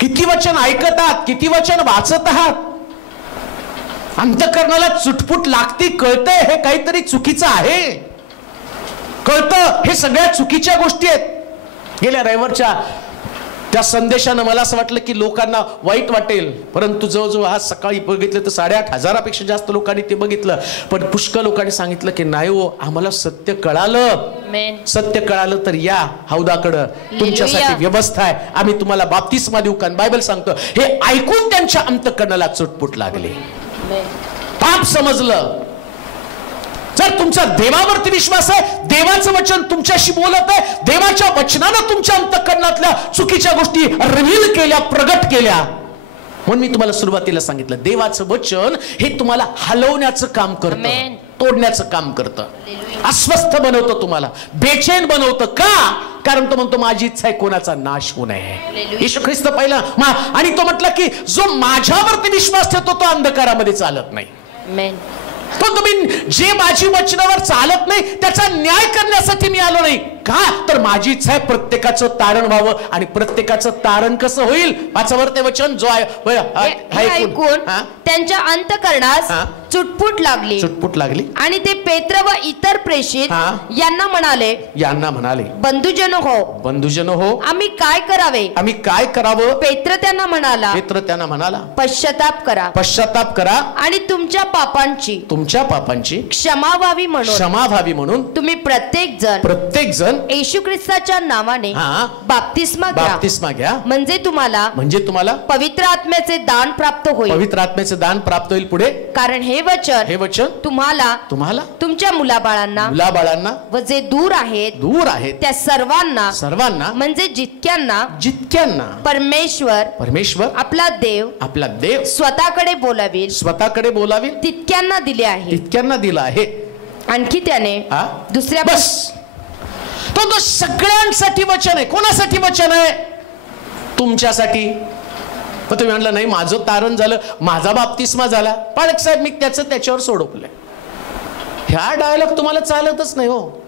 किती वचन ऐकत आहात, किती वचन वाचत आहात. अंतःकरणाला चुटपुट लागती, कळतंय हे काहीतरी चुकीचं आहे, कळतं हे सगळ्या चुकीच्या गोष्टी आहेत. गेल्या रविवारच्या त्या संदेशानं मला असं वाटलं की लोकांना वाईट वाटेल, परंतु जवळजवळ आज सकाळी बघितलं तर 8,500पेक्षा जास्त लोकांनी ते बघितलं. पण पुष्कळ लोकांनी सांगितलं की नाही हो, आम्हाला सत्य कळालं. सत्य कळालं तर या हौदाकडं, तुमच्यासाठी व्यवस्था आहे, आम्ही तुम्हाला बाप्तिस्मा देऊ. कारण बायबल सांगतो, हे ऐकून त्यांच्या अंतःकरणाला चुटपुट लागली, पाप समजलं. जर तुमचा देवावरती विश्वास आहे, देवाचं वचन तुमच्याशी बोलत आहे, देवाच्या वचनानं तुमच्या अंतःकरणातल्या चुकीच्या गोष्टी रिव्हील केल्या, प्रगट केल्या. म्हणून मी तुम्हाला सुरुवातीला सांगितलं, देवाचं वचन हे तुम्हाला हलवण्याचं काम करतं, तोडण्याचं काम करतं, अस्वस्थ बनवतं, तुम्हाला बेचैन बनवतं. का? कारण तो म्हणतो माझी इच्छा आहे कोणाचा नाश होऊ नये. येशू ख्रिस्त पहिला आणि तो म्हटला की जो माझ्यावरती विश्वास ठेवतो तो अंधकारामध्ये चालत नाही. तो तुम्ही जे माझी वचनावर चालत नाही त्याचा न्याय करण्यासाठी मी आलो नाही. का? तर माझी इच्छा आहे प्रत्येकाचं तारण व्हावं. आणि प्रत्येकाचं तारण कसं होईल? वाचावर ते वचन जो ऐकून त्यांच्या अंतःकरणास चुटपुट लागली आणि ते पेत्र व इतर प्रेषित यांना म्हणाले, बंधुजन हो, आम्ही काय करावं? पेत्र त्यांना म्हणाला, पश्चाताप करा आणि तुमच्या पापांची क्षमा व्हावी म्हणून तुम्ही प्रत्येक जण येशू ख्रिस्ताच्या नावाने बाप्तिस्मा घ्या, म्हणजे तुम्हाला पवित्र आत्म्याचे दान प्राप्त होईल. पुढे, कारण हे वचन तुम्हाला तुमच्या मुलाबाळांना व जे दूर आहेत त्या सर्वांना म्हणजे जितक्यांना परमेश्वर आपला देव स्वतःकडे बोलावील तितक्यांना दिलं आहे. आणखी त्याने दुसऱ्या तो सगळ्यांसाठी वचन आहे. कोणासाठी वचन आहे? तुमच्यासाठी. पण तुम्ही म्हटलं नाही माझं तारण झालं, माझा बाप्तिस्मा झाला, पालक साहेब मी त्याच्यावर सोडवलंय. ह्या डायलॉग तुम्हाला चालतच नाही हो.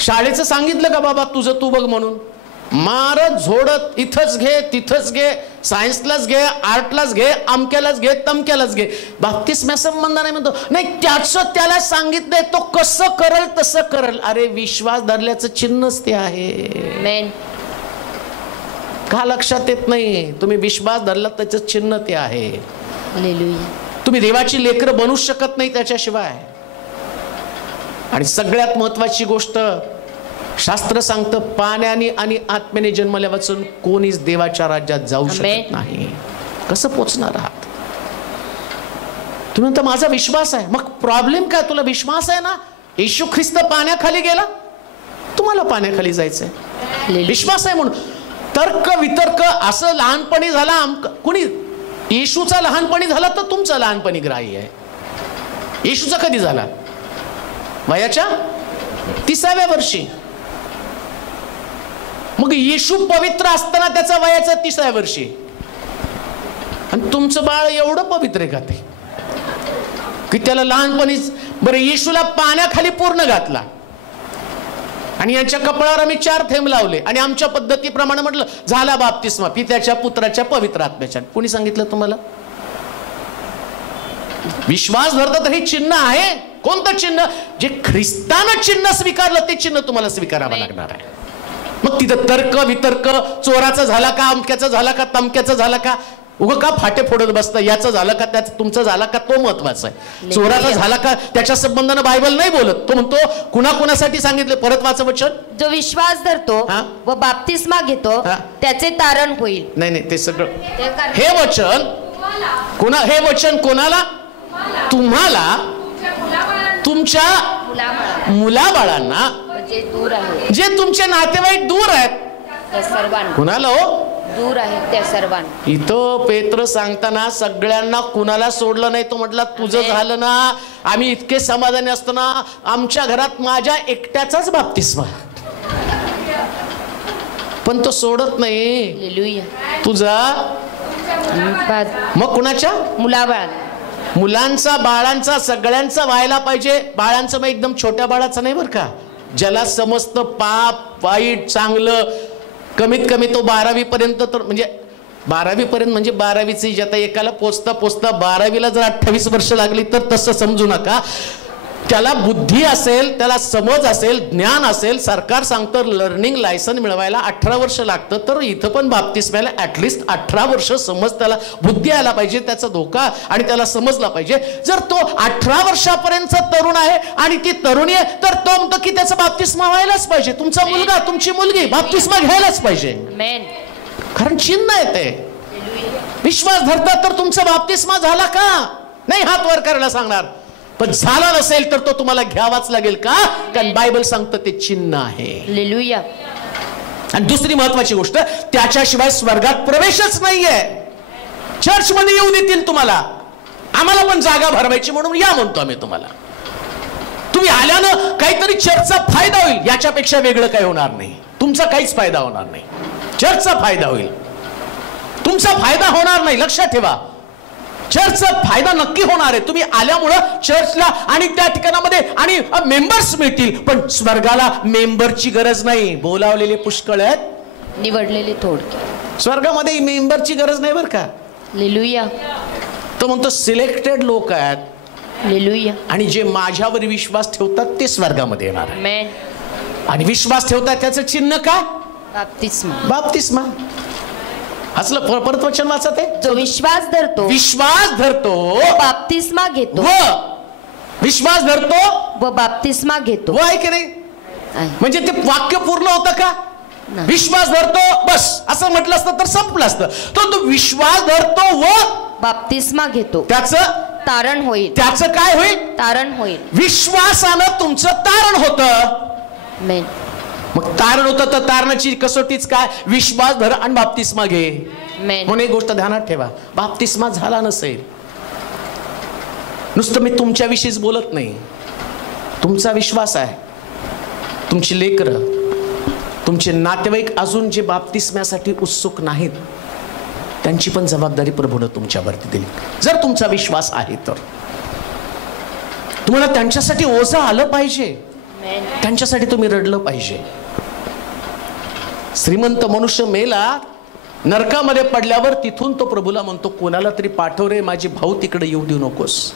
शाळेचं सांगितलं का बाबा तुझं तू बघ म्हणून? मारत झोडत इथंच घे तिथंच घे, सायन्सलाच घे, आर्टलाच घे, अमक्यालाच घे, तमक्यालाच घे, बाप्तिस्मा संबंध नाही म्हणतो. नाही त्याचं त्याला सांगितलंय, तो कसं करल तसं करल. अरे विश्वास धरल्याचं चिन्हच ते आहे. का लक्षात येत नाही? तुम्ही विश्वास धरला त्याचं चिन्ह ते आहे. तुम्ही देवाची लेकरं बनू शकत नाही त्याच्याशिवाय. आणि सगळ्यात महत्वाची गोष्ट शास्त्र सांगतं, पाण्याने आणि आत्म्याने जन्मल्या वाचून कोणीच देवाच्या राज्यात जाऊ शकत नाही. कसं पोचणार आहात तुम्ही? म्हणता माझा विश्वास आहे. मग प्रॉब्लेम काय? तुला विश्वास आहे ना, येशू ख्रिस्त पाण्याखाली गेला, तुम्हाला पाण्याखाली जायचंय. विश्वास आहे म्हणून. तर्क वितर्क असं लहानपणी झाला, कुणी येशूचा लहानपणी झाला तर तुमचा लहानपणी ग्राह्य आहे. येशूचा कधी झाला? वयाच्या 30व्या वर्षी. मग येशू पवित्र असताना त्याचा वयाचा 30व्या वर्षी. आणि तुमचं बाळ एवढं पवित्र आहे का? ते की त्याला लहानपणीच बरं येशूला पाण्याखाली पूर्ण घातला आणि यांच्या कपाळावर आम्ही 4 थेंब लावले आणि आमच्या पद्धतीप्रमाणे म्हटलं झाला बाप्तिस्मा पित्याच्या पुत्राच्या पवित्र आत्म्याच्या. कोणी सांगितलं तुम्हाला? विश्वास धरता तर हे चिन्ह आहे. कोणतं चिन्ह? जे ख्रिस्तानं चिन्ह स्वीकारलं ते चिन्ह तुम्हाला स्वीकारावं लागणार आहे. मग तिथं तर्क वितर्क, चोराचा झाला का, अमक्याचा झाला का, तमक्याचा झाला का, उगं का फाटे फोडत बसतं, याचं झालं का, त्याचं तुमचं झाला का, तो महत्वाचा आहे. चोराचा झाला का त्याच्या संबंधानं बायबल नाही बोलत. तो म्हणतो कुणाकुणासाठी सांगितले, परत वाचा वचन. जो विश्वास धरतो व बाप्तिस्मा घेतो त्याचे तारण होईल. नाही ते सगळं हे वचन हे वचन कोणाला? तुम्हाला, तुमच्या मुलाबाळांना, जे तुमचे नातेवाईक दूर आहेत सर्वांना. कुणाला हो? दूर आहेत त्या सर्वांना. इथं पेत्र सांगताना सगळ्यांना कुणाला सोडलं नाही. तो म्हटला तुझं झालं ना, आम्ही इतके समाधानी असतो ना, आमच्या घरात माझ्या एकट्याचाच बाप्तिस्मा. पण तो सोडत नाही तुझा. मग कुणाच्या? मुलांचा, बाळांचा, सगळ्यांचा व्हायला पाहिजे. बाळांचं मग एकदम छोट्या बाळाचं नाही बरं का. ज्याला समजतं पाप वाईट चांगलं, कमीत कमी तो 12वी पर्यंत, तर म्हणजे 12वी पर्यंत म्हणजे 12वीची आता एकाला पोचता पोचता 12वीला जर 28 वर्ष लागली तर तसं समजू नका. त्याला बुद्धी असेल, त्याला समज असेल, ज्ञान असेल. सरकार सांगतं लर्निंग लायसन मिळवायला 18 वर्ष लागतं, तर इथं पण बाप्तिस्म्याला ॲटलिस्ट 18 वर्ष समज, त्याला बुद्धी यायला पाहिजे, त्याचा धोका आणि त्याला समजला पाहिजे. जर तो 18 वर्षापर्यंतचा तरुण आहे आणि ती तरुणी आहे, तर तो म्हणतो की त्याचा बाप्तिस्मा व्हायलाच पाहिजे. तुमचा मुलगा, तुमची मुलगी बाप्तिस्मा घ्यायलाच पाहिजे, कारण चिन्ह आहे ते. विश्वास धरता तर तुमचा बाप्तिस्मा झाला का नाही हात वर करायला सांगणार. पण झाला नसेल तर तो तुम्हाला घ्यावाच लागेल का, कारण बायबल सांगतं ते चिन्ह आहे. हालेलुया. आणि दुसरी महत्वाची गोष्ट, त्याच्याशिवाय स्वर्गात प्रवेशच नाहीये. चर्च मध्ये येऊ देतील तुम्हाला, आम्हाला पण जागा भरवायची म्हणून या म्हणतो आम्ही तुम्हाला. तुम्ही आल्यानं काहीतरी चर्चचा फायदा होईल, याच्यापेक्षा वेगळं काही होणार नाही. तुमचा काहीच फायदा होणार नाही, चर्चचा फायदा होईल, तुमचा फायदा होणार नाही. लक्षात ठेवा, चर्चचा फायदा नक्की होणार आहे. तुम्ही आल्यामुळं चर्चला आणि त्या ठिकाणामध्ये आणि मेंबर्स मिळतील, पण स्वर्गाला मेंबरची गरज नाही. बोलावलेले पुष्कळ आहेत, निवडलेले थोडके. स्वर्गामध्ये मेंबरची गरज नाही बरं का. हालेलुया. तो म्हणतो सिलेक्टेड लोक आहेत. हालेलुया. आणि जे माझ्यावर विश्वास ठेवतात ते स्वर्गामध्ये येणार. आमेन. आणि विश्वास ठेवतात त्याचं चिन्ह काय? बाप्तिस्मा. बाप्तिस्मा. असलं परत वचन वाचत आहे. जो विश्वास धरतो बाप्तिस्मा घेतो. विश्वास धरतो व बाप्तिस्मा घेतो. आहे की नाही? म्हणजे ते वाक्य पूर्ण होतं का? विश्वास धरतो बस असं म्हटलं असतं तर संपलं असतं. तो विश्वास धरतो व बाप्तिस्मा घेतो, त्याचं तारण होईल. त्याचं काय होईल? तारण होईल. विश्वासानं तुमचं तारण होतं. मग तारण होतं तर तारणाची कसोटीच काय? विश्वास धर आणि बाप्तिस्मा घे. म्हणून एक गोष्ट ध्यानात ठेवा, बाप्तिस्मा झाला नसेल, नुसतं मी तुमच्याविषयीच बोलत नाही, तुमचा विश्वास आहे, तुमची लेकरं, तुमचे नातेवाईक अजून जे बाप्तिस्म्यासाठी उत्सुक नाहीत, त्यांची पण जबाबदारी प्रभूने तुमच्यावरती दिली. जर तुमचा विश्वास आहे तर तुम्हाला त्यांच्यासाठी ओझं आलं पाहिजे, त्यांच्यासाठी तुम्ही रडलं पाहिजे. श्रीमंत मनुष्य मेला, नरकामध्ये पडल्यावर तिथून तो प्रभूला म्हणतो कोणाला तरी पाठव रे, माझे भाऊ तिकडे येऊ देऊ नकोस.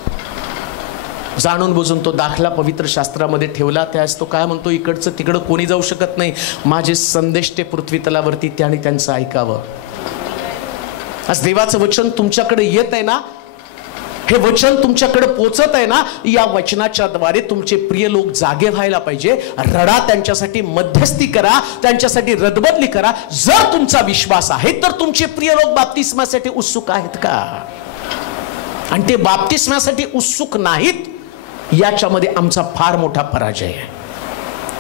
जाणून बुजून तो दाखला पवित्र शास्त्रामध्ये ठेवला. त्यास तो काय म्हणतो, इकडचं तिकडं कोणी जाऊ शकत नाही, माझे संदेश ते पृथ्वी तलावरती त्याने त्यांचं ऐकावं. आज देवाचं वचन तुमच्याकडे येत आहे ना, हे वचन तुमच्याकडे पोचत आहे ना, या वचनाच्या द्वारे तुमचे प्रिय लोक जागे व्हायला पाहिजे. रडा, त्यांच्यासाठी मध्यस्थी करा, त्यांच्यासाठी रदबदली करा. जर तुमचा विश्वास आहे तर तुमचे प्रिय लोक बाप्तिस्मासाठी उत्सुक आहेत का? आणि ते बाप्तिस्मासाठी उत्सुक नाहीत, याच्यामध्ये आमचा फार मोठा पराजय आहे.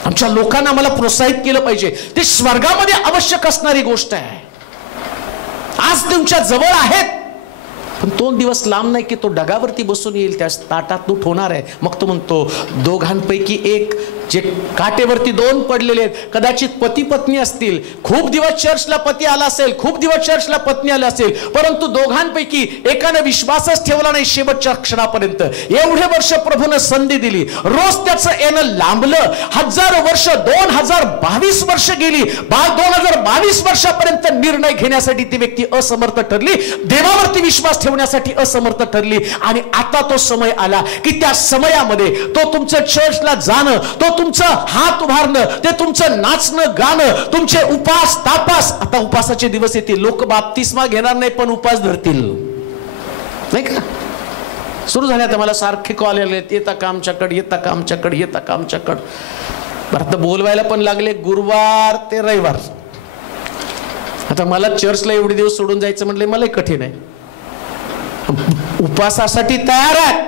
आमच्या लोकांना आम्हाला प्रोत्साहित केलं पाहिजे. ते स्वर्गामध्ये आवश्यक असणारी गोष्ट आहे. आज तुमच्या जवळ आहेत, पण 2 दिवस लांब नाही की तो ढगावरती बसून येईल, त्या ताटात तूट होणार आहे. मग तो म्हणतो दोघांपैकी एक जे काटेवरती दोन पडलेले आहेत, कदाचित पती पत्नी असतील, खूप दिवस चर्चला पती आला असेल, खूप दिवस चर्चला पत्नी आला असेल, परंतु दोघांपैकी एकाने विश्वासच ठेवला नाही शेवटच्या क्षणापर्यंत. एवढे वर्ष प्रभूनं संधी दिली, रोज त्याचं येणं लांबलं, हजारो वर्ष, 2022 वर्ष गेली, 2022 वर्षापर्यंत निर्णय घेण्यासाठी ती व्यक्ती असमर्थ ठरली, देवावरती विश्वास ठेवण्यासाठी असमर्थ ठरली. आणि आता तो समय आला की त्या समयामध्ये तो तुमचं चर्चला जाणं, तो तुमचं हात उभारणं, ते तुमचं नाचणं गाणं, तुमचे उपास तापास. आता उपासाचे दिवस येतील, लोक बाप्तिस्मा घेणार नाही पण उपास धरतील, नाही का? सुरू झाले आता मला सारखे कॉल आले, येता का आमच्याकडे, येता का आमच्याकडे, येता का आमच्याकडे. बरं आता बोलवायला पण लागले गुरुवार ते रविवार. आता मला चर्चला एवढे दिवस सोडून जायचं म्हटलं मलाही कठीण आहे. उपासासाठी तयार आहे,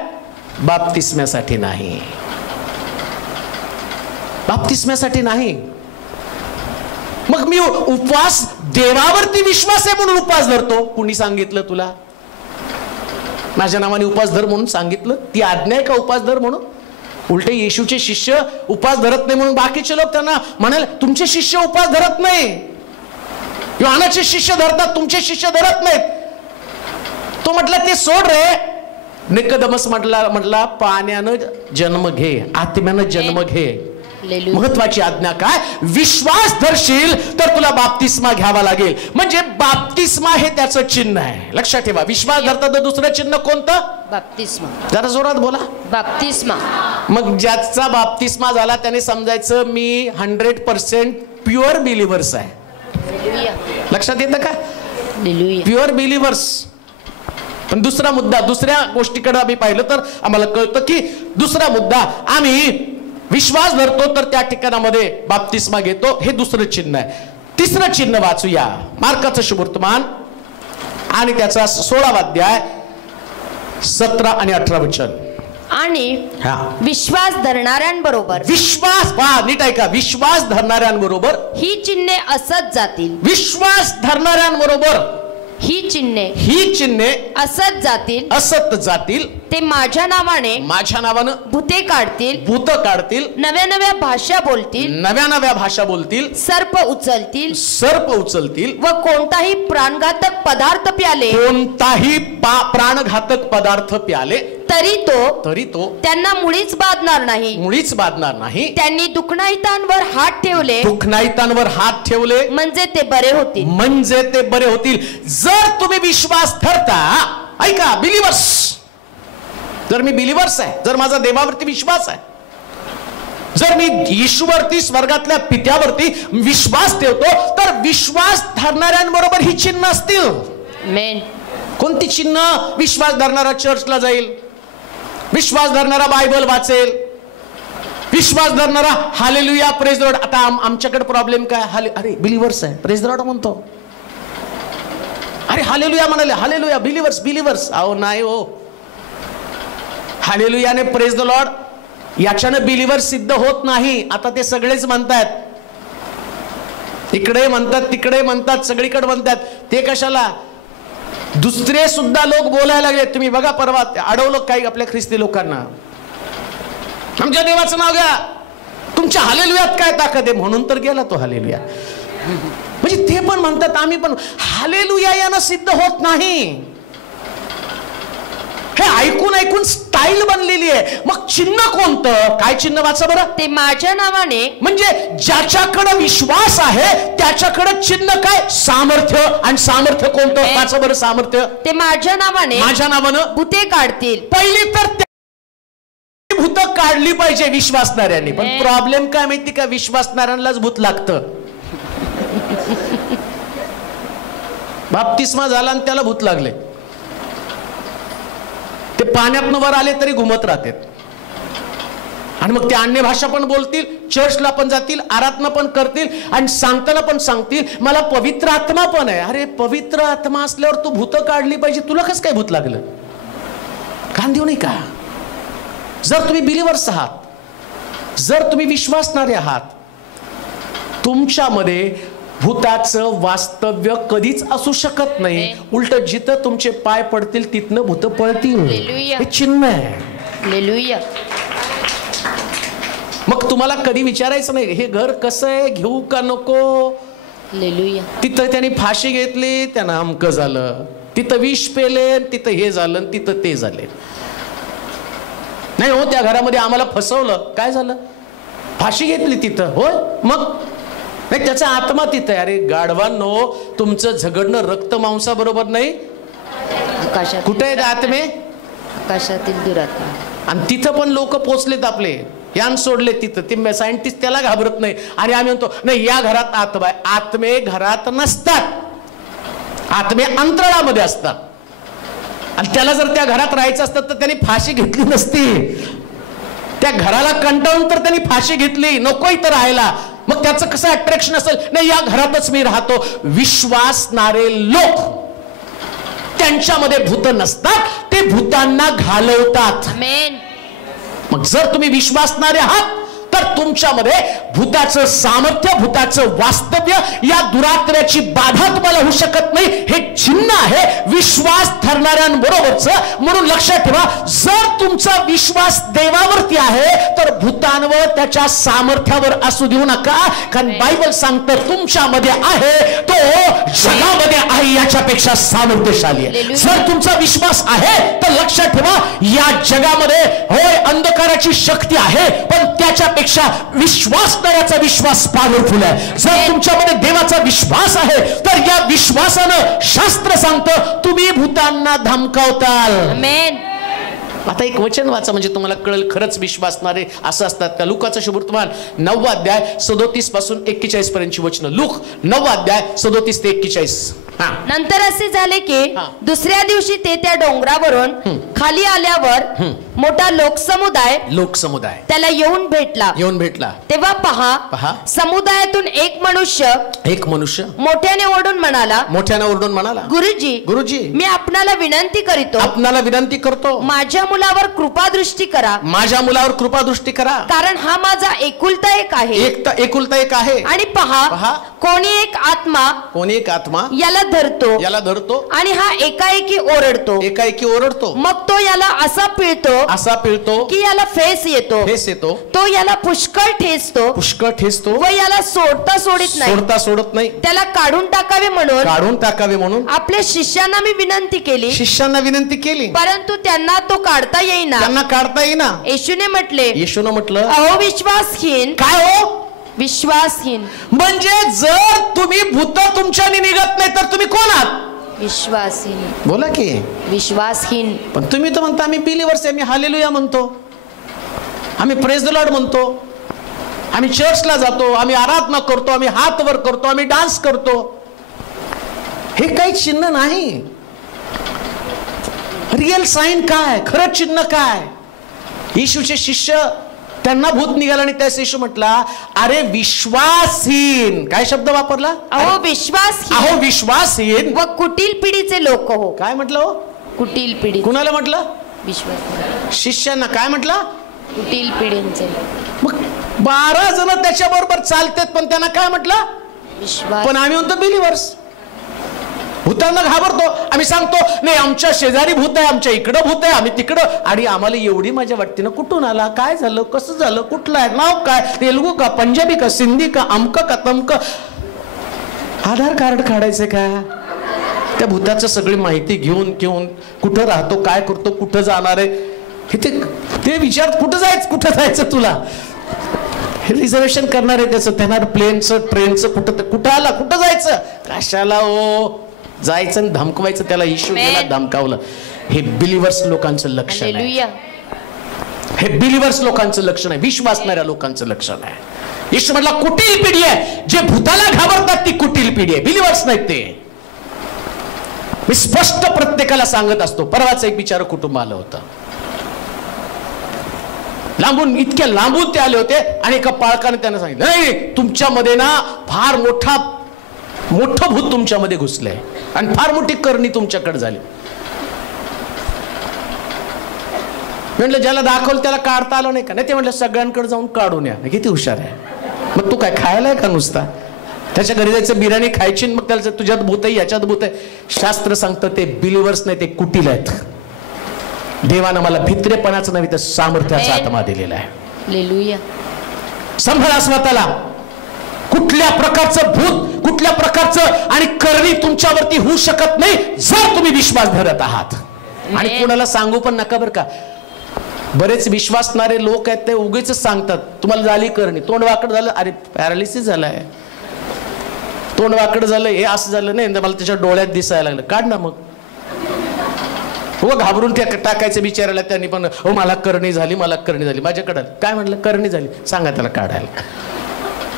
बाप्तिस्म्यासाठी नाही, बाप्तिस्म्यासाठी नाही. मग मी उपवास, देवावरती विश्वास आहे म्हणून उपवास धरतो. कुणी सांगितलं तुला? माझ्या नावाने उपवास धर म्हणून सांगितलं? ती आज्ञा आहे का उपवास धर म्हणून? उलटे येशूचे शिष्य उपवास धरत नाही म्हणून बाकीचे लोक त्यांना म्हणाले तुमचे शिष्य उपवास धरत नाही, योहानाचे शिष्य धरतात, तुमचे शिष्य धरत नाहीत. तो म्हटला ते सोड रे. निकोदेमस म्हटला पाण्यानं जन्म घे, आत्म्यानं जन्म घे. महत्वाची आज्ञा काय? विश्वास धरशील तर तुला बाप्तिस्मा घ्यावा लागेल. म्हणजे बाप्तिस्मा हे त्याचं चिन्ह आहे, लक्षात ठेवा. विश्वास धरता तर दुसरं चिन्ह कोणतं? बाप्तिस्मा. जरा जोरात बोला. बाप्तिस्मा. मग ज्याचा बाप्तिस्मा झाला त्याने समजायचं मी 100% प्युअर बिलिव्हर्स आहे. लक्षात येतं का? Pure Believers. पण दुसरा मुद्दा, दुसऱ्या गोष्टीकडे आम्ही पाहिलं तर आम्हाला कळतं की दुसरा मुद्दा, आम्ही विश्वास धरतो तर त्या ठिकाणामध्ये बाप्तिस्मा घेतो, हे दुसरं चिन्ह आहे. तिसरं चिन्ह वाचूया, मार्काचं शुभवर्तमान आणि त्याचा 16वा अध्याय 17 आणि 18 वचन. आणि विश्वास धरणाऱ्यांबरोबर, विश्वास नीट ऐका, विश्वास धरणाऱ्यांबरोबर ही चिन्हे असत जातील. विश्वास धरणाऱ्यांबरोबर ही चिन्हे असत जातील. ते माझ्या नावानं भूते काढतील, नव्या भाषा बोलतील, सर्प उचलतील व कोणताही प्राणघातक पदार्थ प्याले तरी तो त्यांना मुळीच बाधणार नाही. त्यांनी दुखणाईतांवर हात ठेवले म्हणजे ते बरे होतील. जर तुम्ही विश्वास धरता, ऐका बिलिव्हर्स, जर मी बिलिव्हर्स आहे, जर माझा देवावरती विश्वास आहे, जर मी येशूवरती, स्वर्गातल्या पित्यावरती विश्वास ठेवतो, तर विश्वास धरणाऱ्यांबरोबर ही चिन्ह असतील. मेन. कोणती चिन्ह? विश्वास धरणारा चर्चला जाईल, विश्वास धरणारा बायबल वाचेल, विश्वास धरणारा हालेलुया प्रेज द लॉर्ड. आता आमच्याकडे प्रॉब्लेम काय? अरे बिलिव्हर्स आहे, प्रेज द लॉर्ड म्हणतो. अरे हालेलुया म्हणाले, हालेलुया बिलिव्हर्स. अहो नाही हो, हालेलुयाने प्रेज द लॉर्ड याच्यानं बिलिव्हर्स सिद्ध होत नाही. आता ते सगळेच म्हणतात, इकडे म्हणतात, तिकडे म्हणतात, सगळीकडे म्हणतात. ते कशाला? दुसरे सुद्धा लोक बोलायला लागले. तुम्ही बघा, परवा अडवलं काही आपल्या ख्रिस्ती लोकांना, आमच्या देवाचं नाव घ्या, तुमच्या हालेलुयात काय ताकद आहे, म्हणून तर गेला तो हालेलुया. म्हणजे ते पण म्हणतात, आम्ही पण. हालेलुया यानं सिद्ध होत नाही. हे ऐकून स्टाईल बनलेली आहे. मग चिन्ह कोणतं? काय चिन्ह वाचा बरं? ते माझ्या नावाने. म्हणजे ज्याच्याकडे विश्वास आहे त्याच्याकडे चिन्ह काय? सामर्थ्य. आणि सामर्थ्य कोणतं? वाचा बरं सामर्थ्य. ते माझ्या नावानं भूते काढतील. पहिली तर भूत काढली पाहिजे विश्वासणाऱ्यांनी. पण प्रॉब्लेम काय माहिती का? विश्वासणाऱ्यांनाच भूत लागतं. बाप्तिस्मा झाला आणि त्याला भूत लागले. ते पाण्यातनं वर आले तरी घुमत राहतात. आणि मग ते अन्य भाषा पण बोलतील, चर्चला पण जातील, आराधना पण करतील, आणि सांगताना पण सांगतील मला पवित्र आत्मा पण आहे. अरे पवित्र आत्मा असल्यावर तू भूत काढली पाहिजे, तुला कसं काय भूत लागलं? कान देऊ नाही का? जर तुम्ही बिलिव्हर्स आहात, जर तुम्ही विश्वासणारे आहात, तुमच्यामध्ये भूताचं वास्तव्य कधीच असू शकत नाही. उलट जिथं तुमचे पाय पडतील तिथनं भूत पळतील. हे चिन्ह आहे. मग तुम्हाला कधी विचारायचं नाही हे घर कसं आहे, घेऊ का नको. तिथं त्यांनी फाशी घेतली, त्यानं अमकं झालं, तिथं विष पेले, तिथं हे झालं, तिथं ते झाले. नाही हो, त्या घरामध्ये आम्हाला फसवलं, काय झालं, फाशी घेतली तिथं, होय मग नाही, त्याचा आत्मा तिथं आहे. अरे गाढवांनो, तुमचं झगडणं रक्त मांसाबरोबर नाही, कुठे आहेत आत्मे, आकाशातील दुरात्मा. आणि तिथं पण लोक पोचलेत आपले, यान सोडले तिथं. ते सायंटिस्ट त्याला घाबरत नाही. आणि आम्ही म्हणतो नाही या घरात आत्मा आहे. आत्मे घरात नसतात, आत्मे अंतराळामध्ये असतात. आणि त्याला जर त्या घरात राहायचं असतं तर त्यांनी फाशी घेतली नसती. त्या घराला कंटाळून तर त्यांनी फाशी घेतली, नको इथं राहायला. मग त्याचं कसं अट्रॅक्शन असेल, नाही या घरातच मी राहतो. विश्वासणारे लोक, त्यांच्यामध्ये भूत नसतात, ते भूतांना घालवतात. मग जर तुम्ही विश्वासणारे आहात तर तुमच्यामध्ये भूताचं सामर्थ्य, भूताचं वास्तव्य, या दुरात्म्याची बाधा तुम्हाला होऊ शकत नाही. हे चिन्ह आहे विश्वास धरणाऱ्यांबरोबरच. म्हणून लक्षात ठेवा, जर तुमचा विश्वास देवावरती आहे तर भूतांवर, त्याच्या सामर्थ्यावर असू देऊ नका. कारण बायबल सांगतं तुमच्यामध्ये आहे तो जगामध्ये आहे याच्यापेक्षा सामर्थ्यशाली आहे. जर तुमचा विश्वास आहे तर लक्षात ठेवा, या जगामध्ये होय अंधकाराची शक्ती आहे, पण त्याच्यापेक्षा विश्वासणाऱ्याचा विश्वास पॉवरफुल आहे. जर तुमच्यामध्ये देवाचा विश्वास आहे तर या विश्वासानं शास्त्र सांगतं तुम्ही भूतांना धमकावताल. आमेन. आता एक वचन वाचा म्हणजे तुम्हाला कळेल खरंच विश्वासणारे असं असतात का. लुकाचं शुभवर्तमान 9 अध्याय 37 पासून 41 पर्यंतची वचनं. लूक 9 अध्याय 37 ते 41. नंतर असे झाले की दुसऱ्या दिवशी ते त्या डोंगरावरून खाली आल्यावर मोठा लोकसमुदाय त्याला येऊन भेटला. तेव्हा पहा समुदायातून एक मनुष्य मोठ्याने ओरडून म्हणाला, गुरुजी मी आपणाला विनंती करतो, माझ्या मुलावर कृपादृष्टी करा, कारण हा माझा एकुलता एक आहे. आणि पहा कोणी एक आत्मा याला धरतो आणि हा एकाएकी ओरडतो. मग तो याला असा पिळतो की याला फेस येतो. तो याला पुष्कळ ठेचतो व याला सोडता सोडत नाही. त्याला काढून टाकावे म्हणून आपल्या शिष्यांना मी विनंती केली, परंतु त्यांना तो काढता येईना. येशूने म्हटले, अहो विश्वासहीन. काय हो विश्वासहीन. म्हणजे जर तुम्ही भूत तुमच्याने निघत नाही तर तुम्ही कोण आहात. विश्वासहीन. बोला की विश्वासहीन. पण तुम्ही तर म्हणता आम्ही बिलीवर्स आहे, आम्ही हालेलुया म्हणतो, आम्ही प्रेज द लॉर्ड म्हणतो, आम्ही चर्चला जातो, आम्ही आराधना करतो, आम्ही हात वर करतो, आम्ही डान्स करतो. हे काही चिन्ह नाही. रिअल साइन काय, खरं चिन्ह काय. येशूचे शिष्य त्यांना भूत निघाला आणि त्या येशू म्हटला, अरे विश्वासहीन. काय शब्द वापरला. अहो विश्वासहीन व कुटील पिढीचे लोक हो. काय म्हटलं हो. कुटील पिढी. कुणाला म्हटलं. विश्वास शिष्यांना. काय म्हटलं. कुटील पिढींचे. मग 12 जण त्याच्या बरोबर चालतात पण त्यांना काय म्हटलं. विश्वास. पण आम्ही म्हणतो बिलीवर्स. भूतांना घाबरतो. आम्ही सांगतो नाही आमच्या शेजारी भूत आहे, आमच्या इकडं भूत आहे, आम्ही तिकडं. आणि आम्हाला एवढी मजा वाटते ना, कुठून आला, काय झालं, कसं झालं, कुठलं आहे, नाव काय, तेलुगू का, पंजाबी का, सिंधी का, अमक का तमक. आधार कार्ड काढायचं का. त्या भूताचं सगळी माहिती घेऊन कुठं राहतो, काय करतो, कुठं जाणार आहे ते विचार. कुठं जायचं तुला. रिझर्वेशन करणार आहे त्याचं, त्यांना प्लेनचं ट्रेनचं कुठं आला, कुठं जायचं, कशाला हो जायचं आणि धमकवायचं. त्याला येशू गेला धमकावलं. हे बिलीवर्स लोकांचं लक्षण आहे. हे बिलीवर्स लोकांचं लक्षण आहे, विश्वासणाऱ्या लोकांचं लक्षण आहे. येशू म्हटला कुटील पिढी आहे. जे भूताला घाबरतात ती कुटील पिढी आहे, बिलीवर्स नाही ते. मी स्पष्ट प्रत्येकाला सांगत असतो. परवाच एक बिचार कुटुंब आलं होतं, इतक्या लांबून ते आले होते आणि एका पाळकाने त्यांना सांगितलं, नाही तुमच्यामध्ये ना फार मोठं भूत तुमच्यामध्ये घुसलंय आणि फार मोठी करणी तुमच्याकडे झाली. म्हटलं ज्याला दाखवलं त्याला काढता आलं नाही का. नाही ते म्हटलं सगळ्यांकडे जाऊन काढून या. किती हुशार आहे. मग तू काय खायला आहे का नुसता. त्याच्या घरी जायचं, बिर्याणी खायची, मग त्याला तुझ्यात भूत आहे, याच्यात भूत आहे. शास्त्र सांगतं ते बिलीवर्स नाही, ते कुटील आहेत. देवानं मला भित्रेपणाचं नव्हे तर सामर्थ्याचा आत्मा दिलेला आहे. सांभाळा स्वतःला. कुठल्या प्रकारचं भूत, कुठल्या प्रकारचं आणि करणी तुमच्यावरती होऊ शकत नाही जर तुम्ही विश्वास धरत आहात. आणि कोणाला सांगू पण नका बरं का. बरेच विश्वासणारे लोक आहेत ते उगीच सांगतात तुम्हाला झाली करणी, तोंड वाकड झालं, अरे पॅरालिसिस झालाय, तोंड वाकड झालं, हे असं झालं नाही, मला त्याच्या डोळ्यात दिसायला लागलं. काढ ना मग. हो घाबरून टाकायचं बिचारायला त्यांनी पण. हो मला करणी झाली, मला करणी झाली. माझ्याकडे काय म्हटलं, करणी झाली, सांगा त्याला काढायला.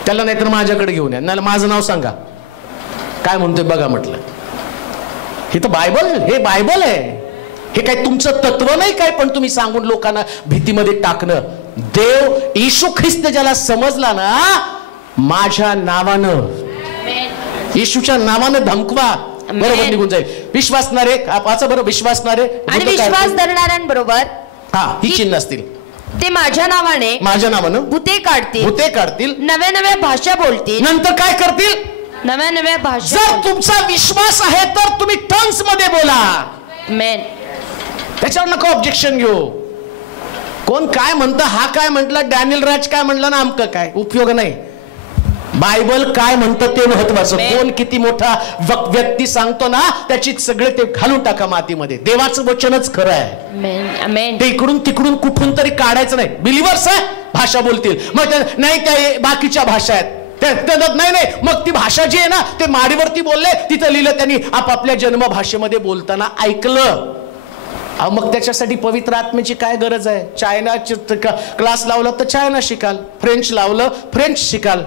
त्याला नाहीतर माझ्याकडे घेऊन या, नाही माझं नाव सांगा, काय म्हणतोय बघा म्हटलं. हे तर बायबल, हे बायबल आहे, हे काय तुमचं तत्व नाही काय पण तुम्ही सांगून लोकांना भीतीमध्ये टाकणं. देव येशू ख्रिस्त ज्याला समजला ना, माझ्या नावानं, येशूच्या नावानं धमकवा, बरोबर निघून जाईल. विश्वासणारे वाचा बरं, विश्वासणारे आणि विश्वास धरणाऱ्यांबरोबर हा ही चिन्ह असतील. ते माझ्या नावानं भूते काढतील, नव्या नव्या भाषा बोलतील. नंतर काय करतील, नव्या नव्या भाषा. जर तुमचा विश्वास आहे तर तुम्ही टन्स मध्ये बोला. आमेन. त्याच्यावर नको ऑब्जेक्शन घेऊ. कोण काय म्हणतं, हा काय म्हटला, डॅनियल राज काय म्हणला ना, आमक काय उपयोग नाही. बायबल काय म्हणतं ते महत्वाचं. कोण किती मोठा व्यक्ती सांगतो ना, त्याची सगळे ते घालून टाका मातीमध्ये. देवाचं वचनच खरं आहे. ते इकडून तिकडून कुठून तरी काढायचं नाही. बिलिव्हर्स आहे, भाषा बोलतील, मग नाही त्या बाकीच्या भाषा आहेत, नाही मग ती भाषा जी आहे ना, ते माडीवरती बोलले, तिथं लिहिलं त्यांनी आपापल्या जन्मभाषेमध्ये बोलताना ऐकलं. मग त्याच्यासाठी पवित्र आत्म्याची काय गरज आहे. चायना क्लास लावला तर चायना शिकाल, फ्रेंच लावलं फ्रेंच शिकाल.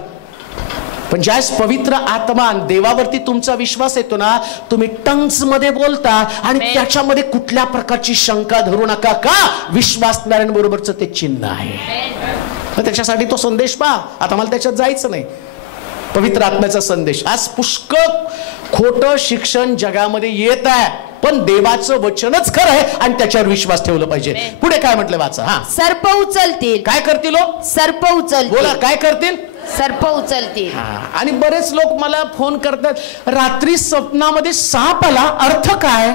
पण ज्यावेळेस पवित्र आत्मा देवावरती तुमचा विश्वास येतो ना, तुम्ही टंग्स मध्ये बोलता आणि त्याच्यामध्ये कुठल्या प्रकारची शंका धरू नका. का विश्वासणाऱ्यांबरोबरच ते चिन्ह आहे. त्याच्यासाठी तो संदेश पहा. आता मला त्याच्यात जायचं नाही. पवित्र आत्म्याचा संदेश आज पुष्कळ खोटं शिक्षण जगामध्ये येत आहे, पण देवाचं वचनच खरं आहे आणि त्याच्यावर विश्वास ठेवला पाहिजे. पुढे काय म्हटलं वाचा. हा, सर्प उचलतील. काय करतील? सर्प उचलतील. बोला काय करतील? सर्प उचलतील. आणि बरेच लोक मला फोन करतात, रात्री स्वप्नामध्ये साप आला, अर्थ काय?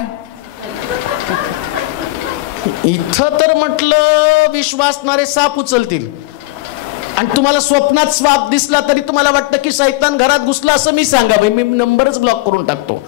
इथं तर म्हटलं विश्वासणारे साप उचलतील आणि तुम्हाला स्वप्नात साप दिसला तरी तुम्हाला वाटतं की शैतान घरात घुसला असं मी सांगा. मी नंबरच ब्लॉक करून टाकतो.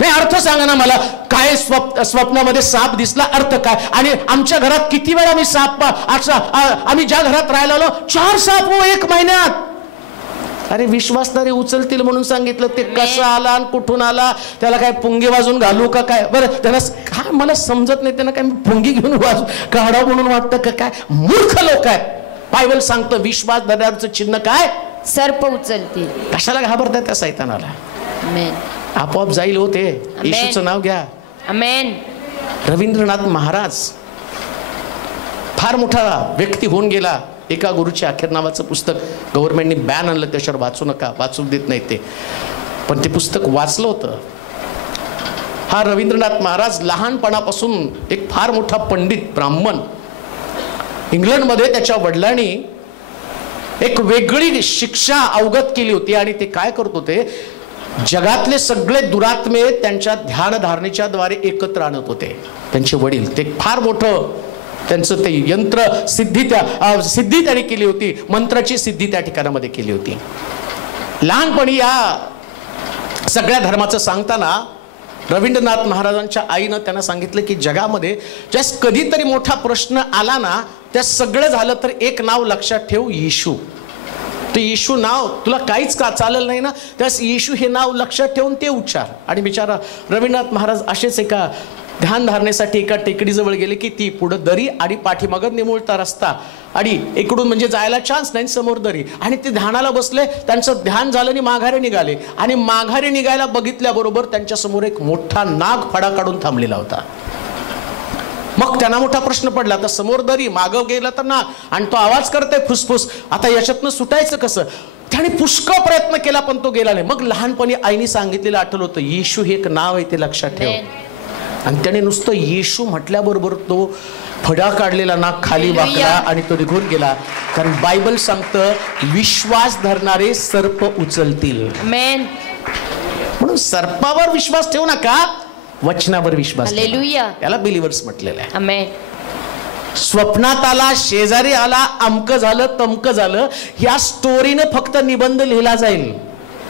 नाही अर्थ सांगा ना मला, काय स्वप्नामध्ये साप दिसला, अर्थ काय? आणि आमच्या घरात किती वेळा मी साप, आम्ही ज्या घरात राहायला आलो 4 साप हो 1 महिन्यात. अरे विश्वासणारे उचलतील म्हणून सांगितलं, ते कसं आला आणि कुठून आला, त्याला काय पुंगी वाजून घालू का काय? बरं त्याला काय मला समजत नाही, त्यांना काय पुंगी घेऊन वाजू काढा म्हणून वाटतं का काय? मूर्ख लोक आहेत. बायबल सांगतं विश्वास धरण्याचं चिन्ह काय? सर्प उचलतील. कशाला घाबरतात त्या शैतानाला? आमेन. आपोआप जाईल होते. येशूचं नाव घ्या. आमेन. रवींद्रनाथ महाराज फार मोठा व्यक्ती होऊन गेला. एका गुरुचे अखेर नावाचं पुस्तक गव्हर्नमेंटने बॅन आणलं, त्याच्यावर वाचू नका, वाचू देत नाही ते, पण ते पुस्तक वाचलं होतं. हा रवींद्रनाथ महाराज लहानपणापासून एक फार मोठा पंडित ब्राह्मण. इंग्लंडमध्ये त्याच्या वडिलांनी एक वेगळी शिक्षा अवगत केली होती आणि ते काय करत होते, जगातले सगळे दुरात्मे त्यांच्या ध्यान धारणेच्या द्वारे एकत्र आणत होते. त्यांचे वडील ते फार मोठं त्यांचं ते यंत्र सिद्धी त्यांनी केली होती, मंत्राची सिद्धी त्या ठिकाणामध्ये केली होती. लहानपणी या सगळ्या धर्माचं सांगताना रवींद्रनाथ महाराजांच्या आईनं त्यांना सांगितलं की जगामध्ये ज्यास कधीतरी मोठा प्रश्न आला ना, त्या सगळं झालं तर एक नाव लक्षात ठेव, येशू. ते येशू नाव तुला काहीच का चालेल नाही ना, त्यास येशू हे नाव लक्षात ठेवून ते उच्चार. आणि बिचारा रवींद्रनाथ महाराज असेच एका ध्यान धारणेसाठी एका टेकडीजवळ गेले की ती पुढं दरी आणि पाठीमागं निमुळता रस्ता आणि इकडून म्हणजे जायला चान्स नाही, समोर दरी. आणि ते ध्यानाला बसले, त्यांचं ध्यान झालं आणि माघारी निघाले. आणि माघारी निघायला बघितल्याबरोबर त्यांच्यासमोर एक मोठा नाग फडा काढून थांबलेला होता. मग त्यांना मोठा प्रश्न पडला, तर समोर दरी, मागं गेला तर नाग, आणि तो आवाज करतोय फुसफुस, आता याच्यातनं सुटायचं कसं? त्याने पुष्कळ प्रयत्न केला पण तो गेला नाही. मग लहानपणी आईने सांगितलेलं आठवलं होतं, येशू हे एक नाव आहे ते लक्षात ठेव. आणि त्याने नुसतं येशू म्हटल्याबरोबर तो फडा काढलेला नाग खाली वाकला आणि तो निघून गेला. कारण बायबल सांगतं विश्वास धरणारे सर्प उचलतील. म्हणून सर्पावर विश्वास ठेवू नका, वचनावर विश्वास. हालेलुया. याला बिलीव्हर्स म्हटलेलं आहे. आमेन. स्वप्नात आला, शेजारी आला, अमकं झालं तमकं झालं, या स्टोरीनं फक्त निबंध लिहिला जाईल,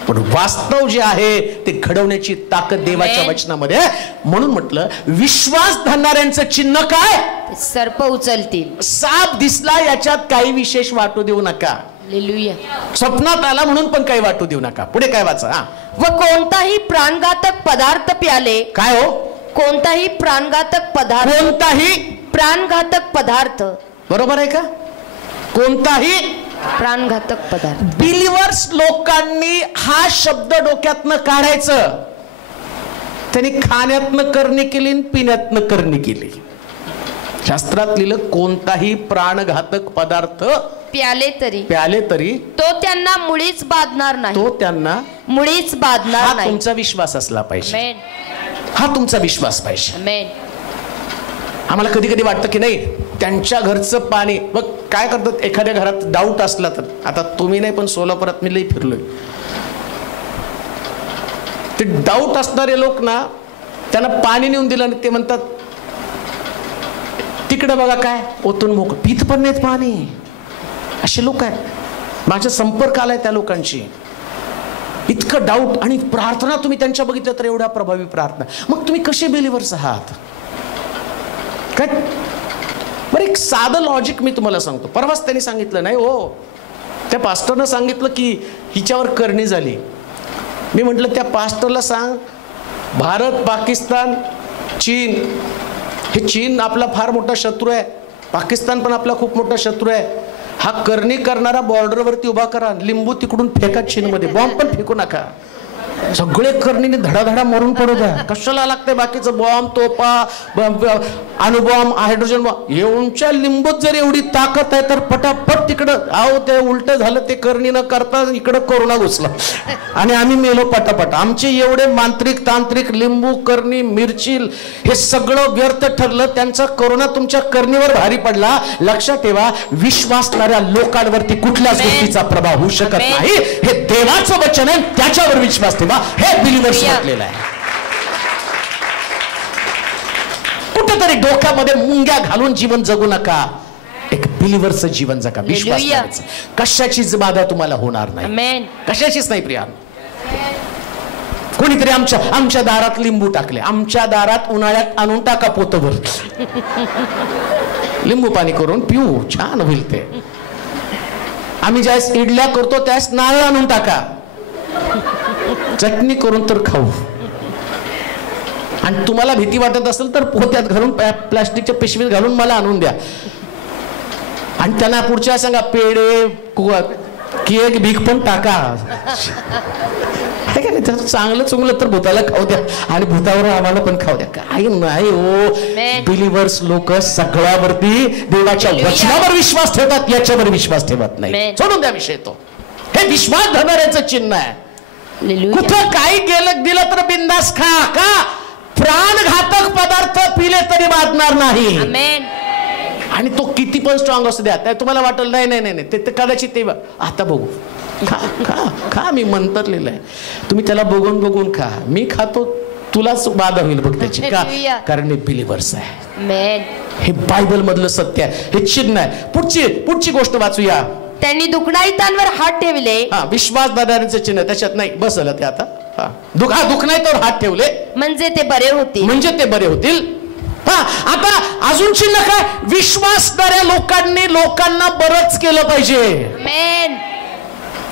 पण वास्तव जे आहे ते घडवण्याची ताकद देवाच्या वचनामध्ये आहे. म्हणून म्हटलं विश्वास धरणाऱ्यांचं चिन्ह काय? सर्प उचलतील. साप दिसला याच्यात काही विशेष वाटू देऊ नका. हालेलुया. स्वप्नात आला म्हणून पण काही वाटू देऊ नका. पुढे काय वाचा? व कोणताही प्राणघातक पदार्थ प्याले. काय हो? कोणताही प्राणघातक पदार्थ. कोणताही प्राणघातक पदार्थ. बरोबर आहे का? कोणताही प्राणघातक पदार्थ. बिलिव्हर्स लोकांनी हा शब्द डोक्यातनं काढायचं. त्यांनी खाण्यातनं करणी केली, पिण्यातनं करणी केली. शास्त्रात लिहिलं कोणताही प्राणघातक पदार्थ प्याले तरी तो त्यांना मुळीच बाधणार नाही. तो त्यांना मुळीच बाधणार हा नाही. तुमचा विश्वास असला पाहिजे. आमेन. हा तुमचा विश्वास पाहिजे. आमेन. आम्हाला कधी कधी वाटतं की नाही त्यांच्या घरचं पाणी, मग काय करतात एखाद्या घरात डाऊट असला तर, आता तुम्ही नाही पण सोलापुरात मी लई फिरलोय, ते डाऊट असणारे लोक ना त्यांना पाणी नेऊन दिलं आणि ते म्हणतात तिकडे बघा काय ओतून मोक, पित पण नाहीत पाणी. असे लोक आहेत. माझ्या संपर्क आलाय त्या लोकांची. इतकं डाऊट आणि प्रार्थना तुम्ही त्यांच्या बघितल्या तर एवढ्या प्रभावी प्रार्थना. मग तुम्ही कसे बिलिव्हर्स आहात काय? बरं एक साधं लॉजिक मी तुम्हाला सांगतो. परवाच त्यांनी सांगितलं नाही हो, त्या पास्टरनं सांगितलं की हिच्यावर करणी झाली. मी म्हटलं त्या पास्टरला सांग भारत, पाकिस्तान, चीन, हे चीन आपला फार मोठा शत्रू आहे, पाकिस्तान पण आपला खूप मोठा शत्रू आहे. हा करणी करणारा बॉर्डरवरती उभा करा, लिंबू तिकडून फेका चीनमध्ये, बॉम्ब पण फेकू नका. सगळे करणीने धडाधडा मरून पडू द्या. कशाला लागतंय बाकीचं बॉम्ब, तोपा, अणुबॉम्ब, हायड्रोजन बॉम्ब. एवढ्या लिंबूत जर एवढी ताकद आहे तर पटापट तिकडं आहो ते उलट झालं, ते करणी न करता इकडं कोरोना घुसला आणि आम्ही मेलो पटापट. आमचे एवढे मांत्रिक तांत्रिक लिंबू, करणी, मिरची हे सगळं व्यर्थ ठरलं. त्यांचा कोरोना तुमच्या करणीवर भारी पडला. लक्षात ठेवा, विश्वासणाऱ्या लोकांवरती कुठल्याच गोष्टीचा प्रभाव होऊ शकत नाही. हे देवाचं वचन आहे, त्याच्यावर विश्वास ठेवा. हे बिलिव्हर्स म्हटलेलं आहे. कुठेतरी डोक्यामध्ये मुंग्या घालून जीवन जगू नका. एक बिलिव्हरचं जीवन जगा. विश्वास करायचा. कशाचीच बाधा तुम्हाला होणार नाही. कशाचीच नाही प्रिया. कोणीतरी आमच्या दारात लिंबू टाकले. आमच्या दारात उन्हाळ्यात आणून टाका पोतभर लिंबू पाणी करून पिऊ, छान होईल ते. आम्ही ज्यावेळेस इडल्या करतो त्यावेळेस नारळ आणून टाका, चटणी करून तर खाऊ. आणि तुम्हाला भीती वाटत असेल तर पोत्यात घालून प्लास्टिकच्या पिशवीत घालून मला आणून द्या. आणि त्यांना पुढच्या सांगा पेढे, केक, भीक पण टाका. चांगलं चुंगलं तर भूताला खाऊ द्या आणि भूतावर आम्हाला पण खाऊ द्या. काही नाही हो. बिलिव्हर्स लोक सगळ्यावरती देवाच्या वचनावर विश्वास ठेवतात, याच्यावर विश्वास ठेवत नाही. सोडून द्या विषय तो. हे विश्वास धरणाऱ्याचं चिन्ह आहे. कुठं काही गेलं दिलं तर बिंदास खा. का? प्राणघातक पदार्थ पिले तरी बाधणार नाही. आणि तो किती पण स्ट्रॉंग असू द्या. तुम्हाला वाटेल नाही नाही नाही ते कदाचित ते आता बघू, खा खा खा, मी मंतरलेलं आहे. तुम्ही त्याला बघून बघून खा. मी खातो तुलाच बाधा होईल बघ त्याची. का? कारण मी बिलिव्हर्स आहे. हे बायबल मधलं सत्य आहे. हे चिन्ह आहे. पुढची गोष्ट वाचूया. त्यांनी दुखणाईतांवर हात ठेवले. विश्वास धरण्याचं चिन्ह त्याच्यात नाही बसलं ते. आता दुखणाईतांवर हात ठेवले म्हणजे ते बरे होतील. आता अजून चिन्ह काय? विश्वासणाऱ्या लोकांना बरंच केलं पाहिजे.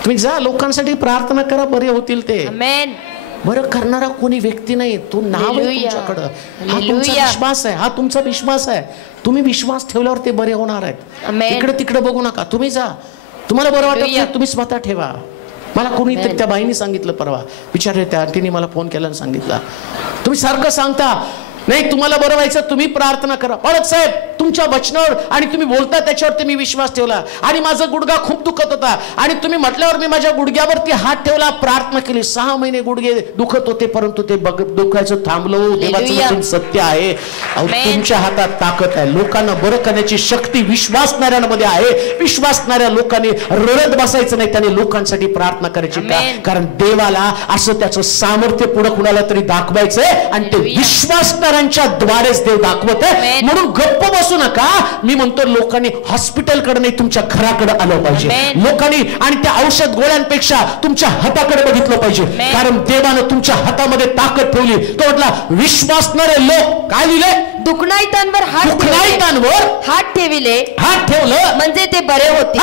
तुम्ही जा लोकांसाठी प्रार्थना करा, बरे होतील ते. बरं करणारा कोणी व्यक्ती नाही, तो नाव आहे तुमच्याकडं. हा तुमचा विश्वास आहे. हा तुमचा विश्वास आहे. तुम्ही विश्वास ठेवल्यावर ते बरे होणार आहेत. इकडे तिकडे बघू नका. तुम्ही जा. तुम्हाला बरं वाटत नाही तुम्ही स्वतः ठेवा. मला कोणीतरी त्या बाईंनी सांगितलं परवा, विचारले त्या आंटीने मला फोन केला आणि सांगितलं तुम्ही सारखं सांगता नाही तुम्हाला बरं व्हायचं तुम्ही प्रार्थना करा. परत साहेब तुमच्या वचनावर आणि तुम्ही बोलता त्याच्यावरती मी विश्वास ठेवला आणि माझा गुडघा खूप दुखत होता आणि तुम्ही म्हटल्यावर मी माझ्या गुडघ्यावरती हात ठेवला, प्रार्थना केली. 6 महिने गुडघे दुखत होते परंतु ते दुखायचं थांबलो. देवाचं वचन सत्य आहे. तुमच्या हातात ताकद आहे. लोकांना बरं करण्याची शक्ती विश्वासणाऱ्यांमध्ये आहे. विश्वासणाऱ्या लोकांनी रडत बसायचं नाही, त्याने लोकांसाठी प्रार्थना करायची. कारण देवाला असं त्याचं सामर्थ्य पुढे कुणाला तरी दाखवायचंय आणि ते विश्वासणाऱ्या विश्वासणाऱ्यांच्या द्वारेच देव दाखवत आहे. म्हणून गप्प बसू नका. मी म्हणतो लोकांनी हॉस्पिटलकडे नाही तुमच्या घराकडे आलं पाहिजे. लोकांनी आणि त्या औषध गोळ्यांपेक्षा तुमच्या हाताकडे बघितलं पाहिजे. कारण देवानं तुमच्या हातामध्ये ताकद ठेवली. तो म्हटला विश्वासणारे लोक काय लिहिले? दुखणाईतांवर हात ठेविले. हात ठेवलं म्हणजे ते बरे होते.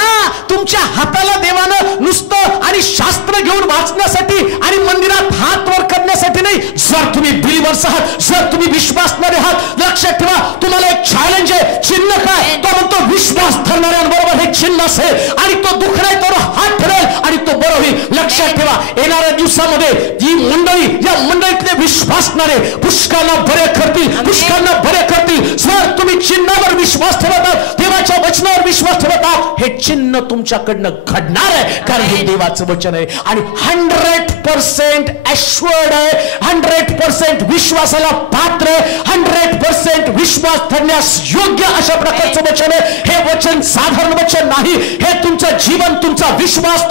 तुमच्या हाताला देवानं नुसतं आणि शास्त्र घेऊन वाचण्यासाठी आणि मंदिरात हात वर करण्यासाठी नाही. जर तुम्ही बिलीव्हर्स आहात, जर तुम्ही विश्वासणारे आहात, लक्षात ठेवा तुम्हाला एक चॅलेंज आहे. चिन्ह काय? तो म्हणतो विश्वास धरणाऱ्यांबरोबर हे चिन्ह असेल आणि तो दुखणाईतावर हात ठेवेल आणि तो बरं होईल. लक्षात ठेवा येणाऱ्या दिवसामध्ये जी मंडळी, या मंडळीतले विश्वासणारे पुष्कळांना बरे करतील, पुष्कळांना बरे करतील. जर तुम्ही चिन्हावर विश्वास ठेवत आहात, देवाच्या वचनावर विश्वास ठेवत आहात, हे चिन्ह तुमच्याकडनं घडणार आहे. कारण हे देवाचं वचन आहे आणि 100% ॲश्युअर्ड आहे, 100% विश्वासाला पात्र आहे, 100% विश्वास ठरण्यास योग्य अशा प्रकारचं वचन आहे. हे वचन साधारण वचन नाही. हे तुमचं जीवन, तुमचा विश्वास,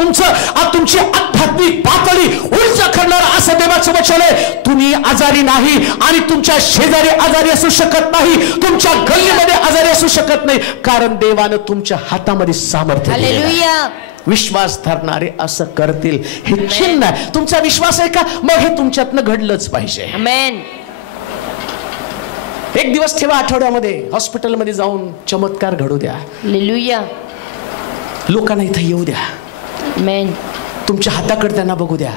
तुमची आध्यात्मिक पातळी उंच करणारं असं देवाचं वचन आहे. तुम्ही आजारी नाही आणि तुमच्या शेजारी आजारी असू शकत नाही, तुमच्या गल्लीमध्ये आजारी असू शकत नाही, कारण देवानं तुमच्या हातामध्ये सामर्थ्य दिलेलं आहे. विश्वास धरणारे असं करतील. हे चिन्ह आहे. तुमचा विश्वास आहे का? मग हे तुमच्यातनं घडलंच पाहिजे. आमेन. एक दिवस ठेवा आठवड्यामध्ये हॉस्पिटलमध्ये जाऊन चमत्कार घडू द्या. हालेलुया. लोकांना इथं येऊ द्या. आमेन. तुमच्या हाताकडे त्यांना बघू द्या.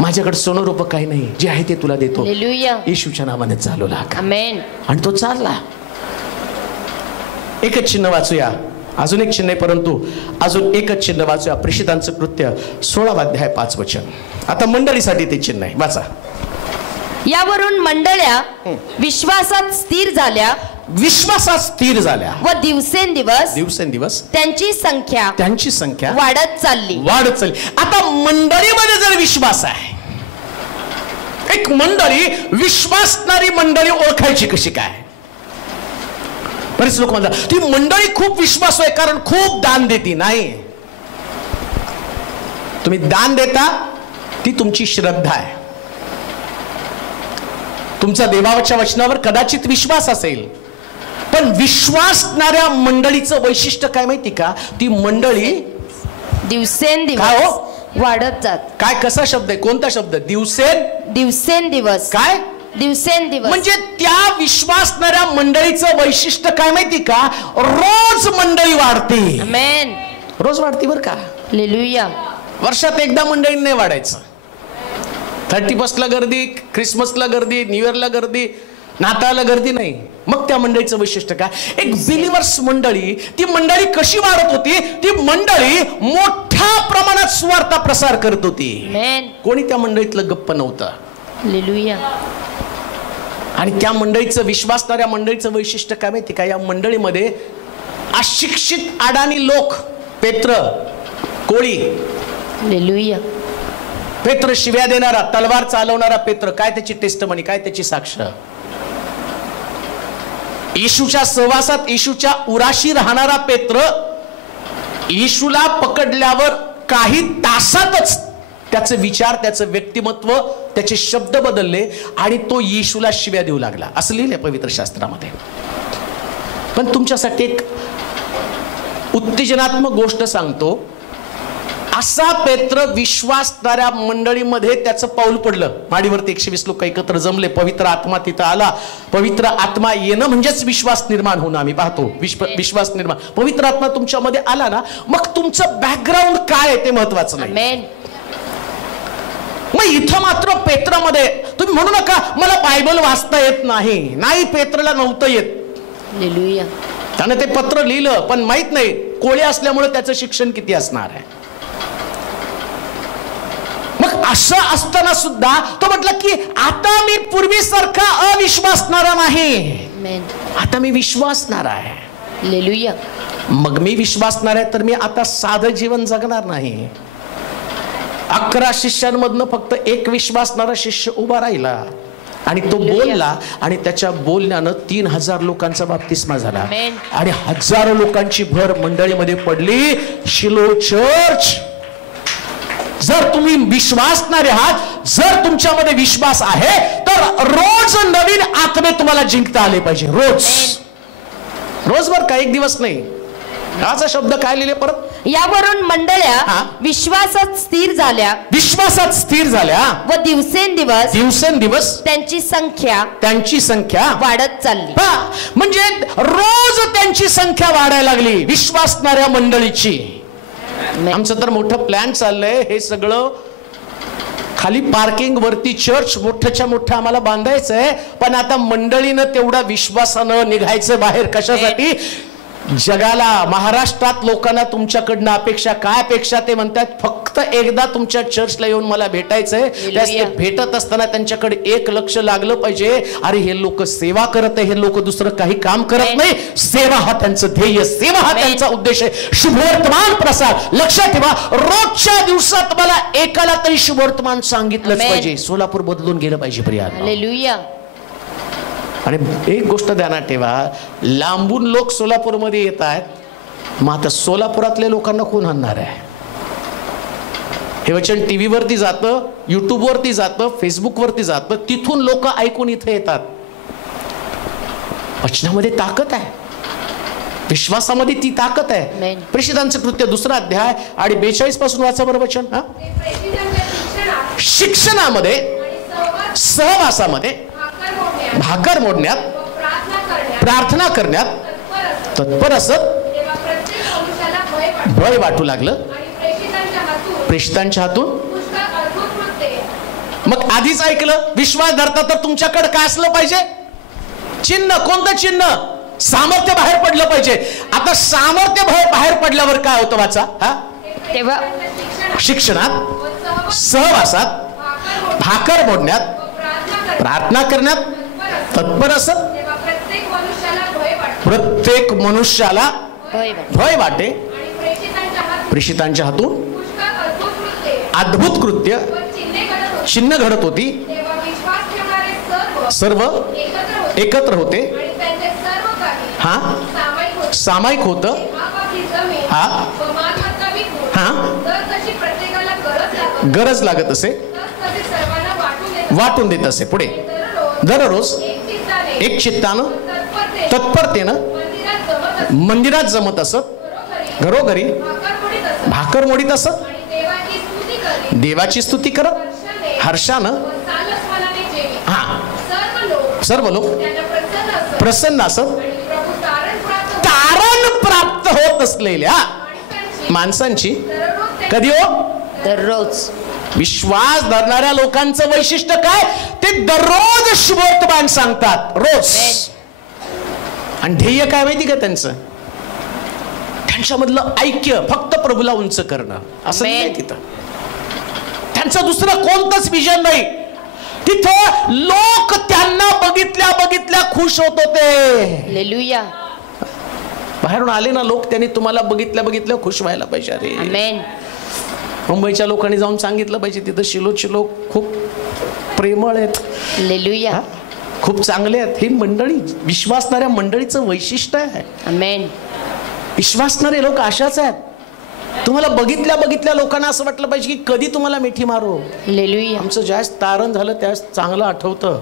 माझ्याकडे सोनं रूप काही नाही, जे आहे ते तुला देतो. हालेलुया. येशूच्या नावाने चालू लाग. आमेन. आणि तो चालला. एकच चिन्ह वाचूया. अजून एक चिन्ह आहे, परंतु अजून एकच चिन्ह वाचूया. प्रेषितांचं कृत्य 16 अध्याय 5 वचन. आता मंडळीसाठी ते चिन्ह आहे, वाचा. यावरून मंडळ्या विश्वासात स्थिर झाल्या, विश्वासात स्थिर झाल्या व दिवसेंदिवस त्यांची संख्या वाढत चालली. आता मंडळीमध्ये जर विश्वास आहे, एक मंडळी, विश्वासणारी मंडळी ओळखायची कशी काय? बरेच लोक म्हणतात ती मंडळी खूप विश्वासू आहे कारण खूप दान देते. नाही, तुम्ही दान देता ती तुमची श्रद्धा आहे. तुमचा देवाच्या वचनावर कदाचित विश्वास असेल, पण विश्वासणाऱ्या मंडळीचं वैशिष्ट्य काय माहिती का? ती मंडळी दिवसेंदिवस वाढत जात. काय, कसा शब्द आहे? कोणता शब्द? दिवसेंदिवस. काय? दिवसेंदिवस. म्हणजे त्या विश्वासणाऱ्या मंडळीचं वैशिष्ट्य काय माहिती का? रोज मंडळी वाढते. आमेन. रोज वाढते बरं का. हालेलुया. वर्षात एकदा मंडळी नाही वाढायचं. 31ला गर्दी, ख्रिसमसला गर्दी, न्यू इयरला गर्दी, नाताळला गर्दी नाही. मग त्या मंडळीचं वैशिष्ट्य काय? एक बिलीव्हर्स मंडळी, ती मंडळी कशी वाढत होती? ती मंडळी मोठ्या प्रमाणात सुवार्ता प्रसार करत होती. आमेन. कोणी त्या मंडळीतलं गप्प नव्हतं. हालेलुया. आणि त्या मंडळीचं, विश्वासणाऱ्या मंडळीचं वैशिष्ट्य काय माहिती का? या मंडळीमध्ये अशिक्षित अडाणी लोक, पेत्र, कोळी, हालेलुया. पेत्र शिव्या देणारा, तलवार चालवणारा पेत्र, काय त्याची टेस्टमनी, काय त्याची साक्ष? येशूच्या सहवासात, येशूच्या उराशी राहणारा पेत्र, येशूला पकडल्यावर काही तासातच त्याचे विचार, त्याचं व्यक्तिमत्व, त्याचे शब्द बदलले आणि तो येशूला शिव्या देऊ लागला, असं लिहिलंय पवित्र शास्त्रामध्ये. पण तुमच्यासाठी एक उत्तेजनात्मक गोष्ट सांगतो. असा पेत्र विश्वासणाऱ्या मंडळीमध्ये त्याचं पाऊल पडलं. माडीवरती 120 लोक एकत्र जमले, पवित्र आत्मा तिथं आला. पवित्र आत्मा येणं म्हणजेच विश्वास निर्माण होणं. आम्ही पाहतो विश्वास निर्माण. पवित्र आत्मा तुमच्यामध्ये आला ना, मग तुमचं बॅकग्राऊंड काय आहे ते महत्वाचं नाही. आमेन. मग इथं मात्र पेत्रामध्ये तुम्ही म्हणू नका मला बायबल वाचता येत नाही. नाही, पेत्रला नव्हतं येत. हालेलुया. त्यानं ते पत्र लिहिलं, पण माहित नाही कोळी असल्यामुळे त्याचं शिक्षण किती असणार आहे. मग असं असताना सुद्धा तो म्हटलं की आता मी पूर्वीसारखा अविश्वासणारा नाही, आमेन. आता मी विश्वासणारा आहे. हालेलुया. मग मी विश्वासणार आहे तर मी आता साधं जीवन जगणार नाही. 11 शिष्यांमधनं फक्त एक विश्वासणारा शिष्य उभा राहिला आणि तो बोलला आणि त्याच्या बोलण्यानं 3000 लोकांचा बाप्तिस्मा झाला. आमेन. आणि हजारो लोकांची भर मंडळीमध्ये पडली. शिलो चर्च, जर तुम्ही विश्वासणारे आहात, जर तुमच्यामध्ये विश्वास आहे, तर तर रोज नवीन आत्मे तुम्हाला जिंकता आले पाहिजे. रोजभर का, एक दिवस नाही. हाचा शब्द काय लिहिले परत? यावरून मंडळ्या विश्वासात स्थिर झाल्या, विश्वासात स्थिर झाल्या व दिवसेंदिवस त्यांची संख्या वाढत चालली. म्हणजे रोज त्यांची संख्या वाढायला लागली विश्वासणाऱ्या मंडळीची. आमचं तर मोठं प्लॅन चाललंय, हे सगळं खाली पार्किंग वरती चर्च मोठ्याच्या मोठं आम्हाला बांधायचंय. पण आता मंडळीनं तेवढा विश्वासानं निघायचं बाहेर. कशासाठी? जगाला, महाराष्ट्रात लोकांना तुमच्याकडनं अपेक्षा काय? अपेक्षा ते म्हणतात फक्त एकदा तुमच्या चर्चला येऊन मला भेटायचंय. ते भेटत असताना त्यांच्याकडे एक लक्ष लागलं पाहिजे, अरे हे लोक सेवा करत आहे, हे लोक दुसरं काही काम करत नाही. सेवा हा त्यांचं ध्येय, सेवा हा त्यांचा उद्देश आहे. शुभवर्तमान प्रसार. लक्षात ठेवा, रोजच्या दिवसात मला एकाला तरी शुभवर्तमान सांगितलंच पाहिजे. सोलापूर बदलून गेलं पाहिजे प्रिया. हालेलुया. आणि एक गोष्ट ध्यानात ठेवा, लांबून लोक सोलापूरमध्ये येत आहेत, मग आता सोलापुरातल्या लोकांना कोण आणणार आहे? हे वचन टीव्हीवरती जातं, युट्यूबवरती जातं, फेसबुकवरती जातं, तिथून लोक ऐकून इथे येतात. वचनामध्ये ताकद आहे, विश्वासामध्ये ती ताकद आहे. प्रेषितांचं कृत्य 2 अध्याय आणि 42 पासून वाचा बरं वचन. शिक्षणामध्ये, सहवासामध्ये, भाकर मोडण्यात, प्रार्थना करण्यात तत्पर असत, भय वाटू लागलं प्रेषितांच्या हातून. मग आधीच ऐकलं, विश्वास धरता तर तुमच्याकडे काय असलं पाहिजे? चिन्ह. कोणतं चिन्ह? सामर्थ्य बाहेर पडलं पाहिजे. आता सामर्थ्य बाहेर पडल्यावर काय होतं वाचा? तेव्हा शिक्षणात, सहवासात, भाकर मोडण्यात, प्रार्थना करण्यात तत्पर असत, प्रत्येक मनुष्याला भय वाटे, प्रेषितांच्या हातून अद्भुत कृत्य, चिन्ह घडत होती, सर्व एकत्र होते. हा सामायिक होत. हा हा गरज लागत असे, वाटून देत असे. पुढे दररोज एक चित्तानं, तत्परतेनं मंदिरात जमत असत, घरोघरी भाकर मोडीत असत, देवाची स्तुती करत हर्षानं. हा सर्व लोक प्रसन्न असत. तारण प्राप्त होत असलेल्या माणसांची कधी हो? दररोज. विश्वास धरणाऱ्या लोकांचं वैशिष्ट्य काय? ते दररोज शुभवर्तमान सांगतात, रोज. आणि ध्येय काय माहिती का त्यांचं? त्यांच्यामधलं ऐक्य, फक्त प्रभूला उंच करणं, असं नाही तिथं. त्यांचं दुसरं कोणतंच विजन नाही. तिथं लोक त्यांना बघितल्या खुश होत होते. हालेलुया. बाहेरून आले ना लोक, त्यांनी तुम्हाला बघितल्या खुश व्हायला पाहिजे. अरे आमेन. मुंबईच्या लोकांनी जाऊन सांगितलं पाहिजे, तिथं शिलोचे लोक खूप प्रेमळ आहेत. हालेलुया. खूप चांगले आहेत. ही मंडळी विश्वासणाऱ्या मंडळीचं वैशिष्ट्य आहे. आमेन. विश्वासणारे लोक अशाच आहेत. तुम्हाला बघितल्या लोकांना असं वाटलं पाहिजे की कधी तुम्हाला मिठी मारो. हालेलुया. आमचं ज्यावेळेस तारण झालं त्यावेळेस चांगलं आठवतं,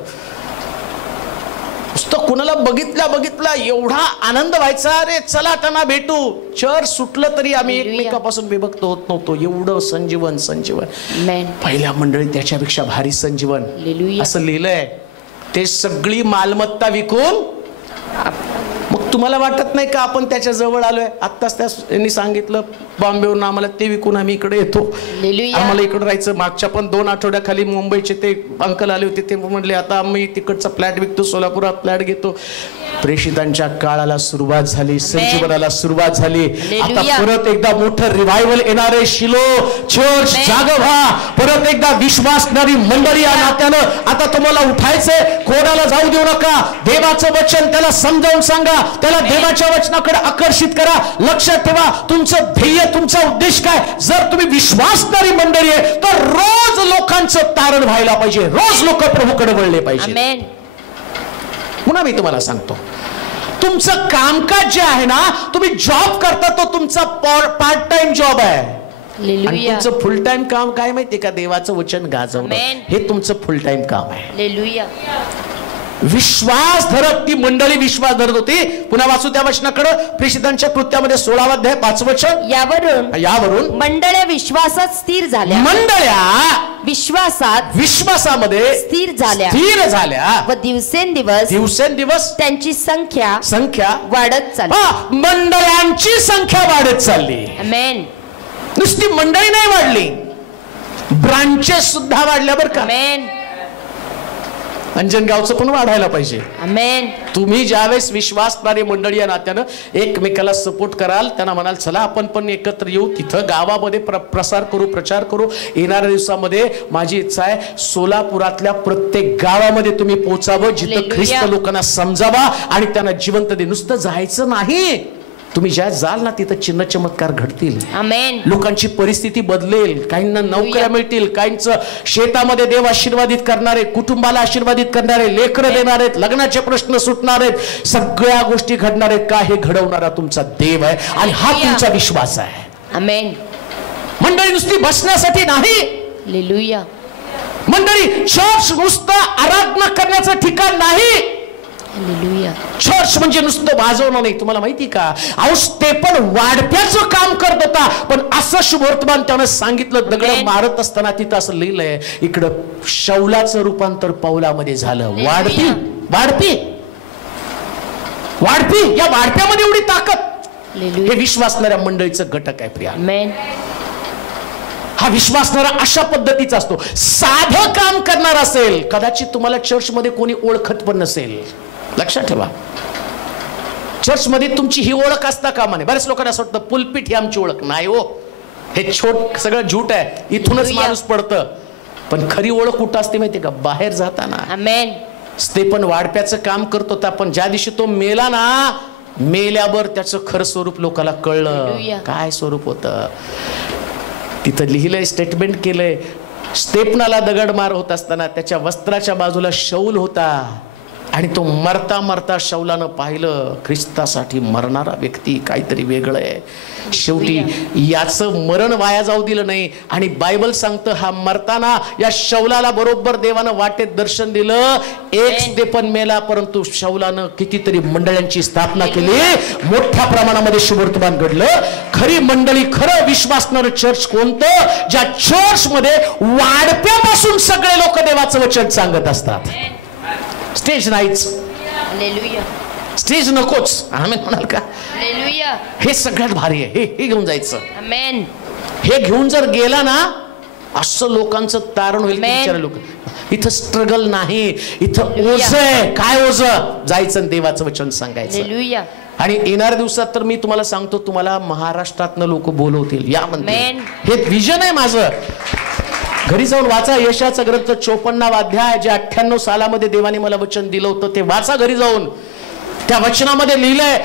नुसतं कुणाला बघितल्या एवढा आनंद व्हायचा, अरे चला त्यांना भेटू. चर्च सुटलं तरी आम्ही एकमेकापासून विभक्त होत नव्हतो. एवढं संजीवन. पहिल्या मंडळी त्याच्यापेक्षा भारी संजीवन. असं लिहिलंय. ते सगळी मालमत्ता विकून. मग तुम्हाला वाटत नाही का आपण त्याच्या जवळ आलोय? आत्ताच त्यांनी सांगितलं बॉम्बेवरून आम्हाला ते विकून आम्ही इकडे येतो, आम्हाला इकडे राहायचं. मागच्या पण 2 आठवड्याखाली मुंबईचे ते अंकल आले होते, ते म्हणले आता आम्ही तिकडचा फ्लॅट विकतो, सोलापुरात फ्लॅट घेतो. प्रेषितांच्या काळाला सुरुवात झाली, संजीवनाला सुरुवात झाली. आता परत एकदा मोठं रिव्हायवल येणार आहे. शिलो चर्च जागं व्हा. परत एकदा विश्वासणारी मंडळी या नात्यानं आता तुम्हाला उठायचंय. कोणाला जाऊ देऊ नका. देवाचं वचन त्याला समजावून सांगा, त्याला देवाच्या वचनाकडे आकर्षित करा. लक्षात ठेवा, तुमचं ध्येय, तुमचा उद्देश काय? जर तुम्ही विश्वासणारी मंडळी आहे तर रोज लोकांचं तारण व्हायला पाहिजे, रोज लोक प्रभूकडे वळले पाहिजे. पुन्हा मी तुम्हाला सांगतो, तुमचं कामकाज जे आहे ना, तुम्ही जॉब करता तो तुमचा पार्ट टाइम जॉब आहे. आणि तुमचं फुल टाइम काम काय माहितीये का? देवाचं वचन गाजवणं, हे तुमचं फुल टाइम काम आहे. हालेलुया. विश्वास धरत ती मंडळी विश्वास धरत होती. पुन्हा वाचू त्या वचनाकडे, प्रेषितांच्या कृत्यामध्ये 16 अध्याय 5 वचन. यावरून मंडळ्या विश्वासात स्थिर झाल्या. मंडळ्या विश्वासामध्ये स्थिर झाल्या व दिवसेंदिवस त्यांची संख्या वाढत चालली. मंडळांची संख्या वाढत चालली. आमेन. नुसती मंडळी नाही वाढली, ब्रांचेस सुद्धा वाढल्या बरं का. आमेन. अंजनगावचं पण वाढायला पाहिजे. आमेन. तुम्ही ज्यावेळेस विश्वासणारी मंडळी या नात्यानं एकमेकाला सपोर्ट कराल, त्यांना म्हणाल चला आपण पण एकत्र येऊ, तिथं गावामध्ये प्रसार करू, प्रचार करू. येणाऱ्या दिवसामध्ये माझी इच्छा आहे सोलापुरातल्या प्रत्येक गावामध्ये तुम्ही पोहोचावं, जिथं ख्रिस्त लोकांना समजावा आणि त्यांना जिवंत दे. नुसतं जायचं नाही, तुम्ही ज्या जाल ना तिथं चिन्ह चमत्कार घडतील. आमेन. लोकांची परिस्थिती बदलेल, काहींना नोकऱ्या मिळतील, काहींचं शेतामध्ये देव आशीर्वादित करणारे, कुटुंबाला आशीर्वादित करणारे, लेकरं देणार आहेत, लग्नाचे प्रश्न सुटणार आहेत, सगळ्या गोष्टी घडणार आहेत. का? हे घडवणारा तुमचा देव आहे आणि हा तुमचा विश्वास आहे. आमेन. मंडळी नुसती बसण्यासाठी नाही. हालेलुया. मंडळी चर्च नुसतं आराधना करण्याचं ठिकाण नाही. हालेलुया. चर्च म्हणजे नुसतं वाजवणं नाही. तुम्हाला माहिती का, अहो स्टेफन वाढप्याचं काम करत होता, पण असं शुभवर्तमान त्यानं सांगितलं, दगड मारत असताना तिथं असं लिहिलंय, इकडं शौलाचं रूपांतर पौलामध्ये झालं. वाढपी या वाढप्यामध्ये एवढी ताकद. हे विश्वासणाऱ्या मंडळीचं घटक आहे प्रिया. आमेन. हा विश्वासणारा अशा पद्धतीचा असतो. साधं काम करणार असेल, कदाचित तुम्हाला चर्चमध्ये कोणी ओळखत पण नसेल. लक्षात ठेवा, चर्चमध्ये तुमची ही ओळख असता कामा नये. बरेच लोकांना असं वाटतं पुलपीट ही आमची ओळख नाही. हो, हे सगळं झूट आहे, इथूनच माणूस पडतं. पण खरी ओळख कुठं असते माहितीये का? बाहेर जाताना. आमेन. स्तेफन वाढप्याचं काम करत होता, पण ज्या दिवशी तो मेला ना, मेल्यावर त्याचं खरं स्वरूप लोकांना कळलं. काय स्वरूप होतं तिथं लिहिलंय, स्टेटमेंट केलंय. स्तेफनाला दगड मार होत असताना त्याच्या वस्त्राच्या बाजूला शौल होता आणि तो मरता मरता शौलानं पाहिलं, ख्रिस्तासाठी मरणारा व्यक्ती काहीतरी वेगळं आहे. शेवटी याचं मरण वाया जाऊ दिलं नाही आणि बायबल सांगतं, हा मरताना या शौलाला बरोबर देवानं वाटेत दर्शन दिलं. एक स्तेफन मेला, परंतु शौलानं कितीतरी मंडळांची स्थापना केली, मोठ्या प्रमाणामध्ये शुभवर्तमान घडलं. खरी मंडळी, खरं विश्वासणारं चर्च कोणतं? ज्या चर्च मध्ये वाढप्यापासून सगळे लोक देवाचं वचन सांगत असतात. स्टेज नाहीच. हालेलुया. स्टेज नकोच. आमेन म्हणाल का? हालेलुया. हे सगळ्यात भारी आहे. हे घेऊन जायचं. आमेन. हे घेऊन जर गेला ना, असं लोकांचं तारण होईल. लोक इथं स्ट्रगल नाही, इथं ओझ आहे. काय ओझ? जायचं देवाचं वचन सांगायचं. हालेलुया. आणि येणाऱ्या दिवसात तर मी तुम्हाला सांगतो, तुम्हाला महाराष्ट्रातनं लोक बोलवतील, या म्हणतील. हे विजन आहे माझं. घरी जाऊन वाचा यशाचा ग्रंथ 54 अध्याय, जे 98 सालामध्ये देवाने मला वचन दिलं होतं, ते वाचा घरी जाऊन. त्या वचनामध्ये लिहिलंय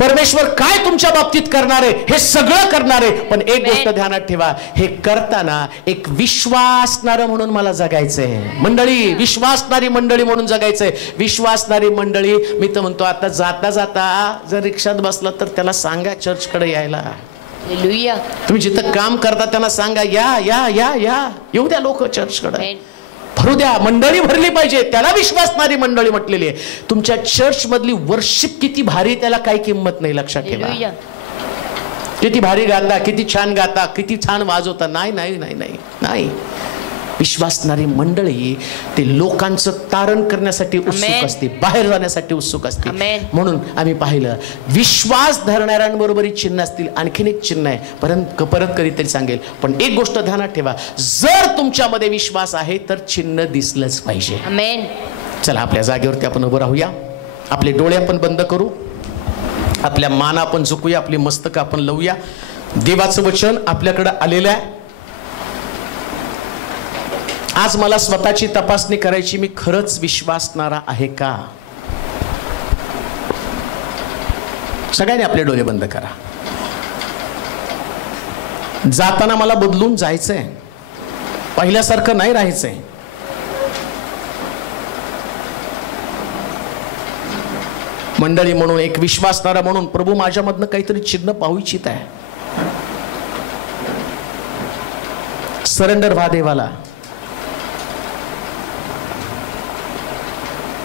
परमेश्वर काय तुमच्या बाबतीत करणार आहे, हे सगळं करणार आहे. पण एक गोष्ट ध्यानात ठेवा, हे करताना एक विश्वासणारं म्हणून मला जगायचंय. मंडळी, विश्वासणारी मंडळी म्हणून जगायचंय. विश्वासणारी मंडळी, मी तर म्हणतो, आता जाता जाता जर रिक्षात बसला तर त्याला सांगा चर्चकडे यायला. हालेलुया. तुम्ही जिथं काम करता त्यांना सांगा, या या या या येऊ द्या लोक चर्चकडे, भरू द्या. मंडळी भरली पाहिजे, त्याला विश्वासणारी मंडळी म्हटलेली आहे. तुमच्या चर्च मधली वर्शिप किती भारी, त्याला काही किंमत नाही. लक्षात ठेवा. किती भारी गाता, किती छान गाता, किती छान वाजवता, नाही नाही नाही नाही नाही. विश्वासणारी मंडळी ते लोकांचं तारण करण्यासाठी उत्सुक असते, बाहेर जाण्यासाठी उत्सुक असते. म्हणून आम्ही पाहिलं, विश्वास धरणाऱ्यांबरोबरही चिन्ह असतील. आणखीन एक चिन्ह आहे, परत कधीतरी सांगेल. पण एक गोष्ट ध्यानात ठेवा, जर तुमच्यामध्ये विश्वास आहे तर चिन्ह दिसलंच पाहिजे. आमेन. चला आपल्या जागेवरती आपण उभं राहूया, आपले डोळे आपण बंद करू, आपल्या मान आपण झुकूया, आपली मस्तक आपण लावूया. देवाचं वचन आपल्याकडे आलेलं आहे. आज मला स्वतःची तपासणी करायची, मी खरंच विश्वासणारा आहे का? सगळ्यांनी आपले डोळे बंद करा. जाताना मला बदलून जायचंय, पहिल्यासारखं नाही राहायचंय. मंडळी म्हणून, एक विश्वासणारा म्हणून, प्रभू माझ्यामधनं काहीतरी चिन्ह पाहू इच्छित आहे. सरेंडर व्हा देवाला.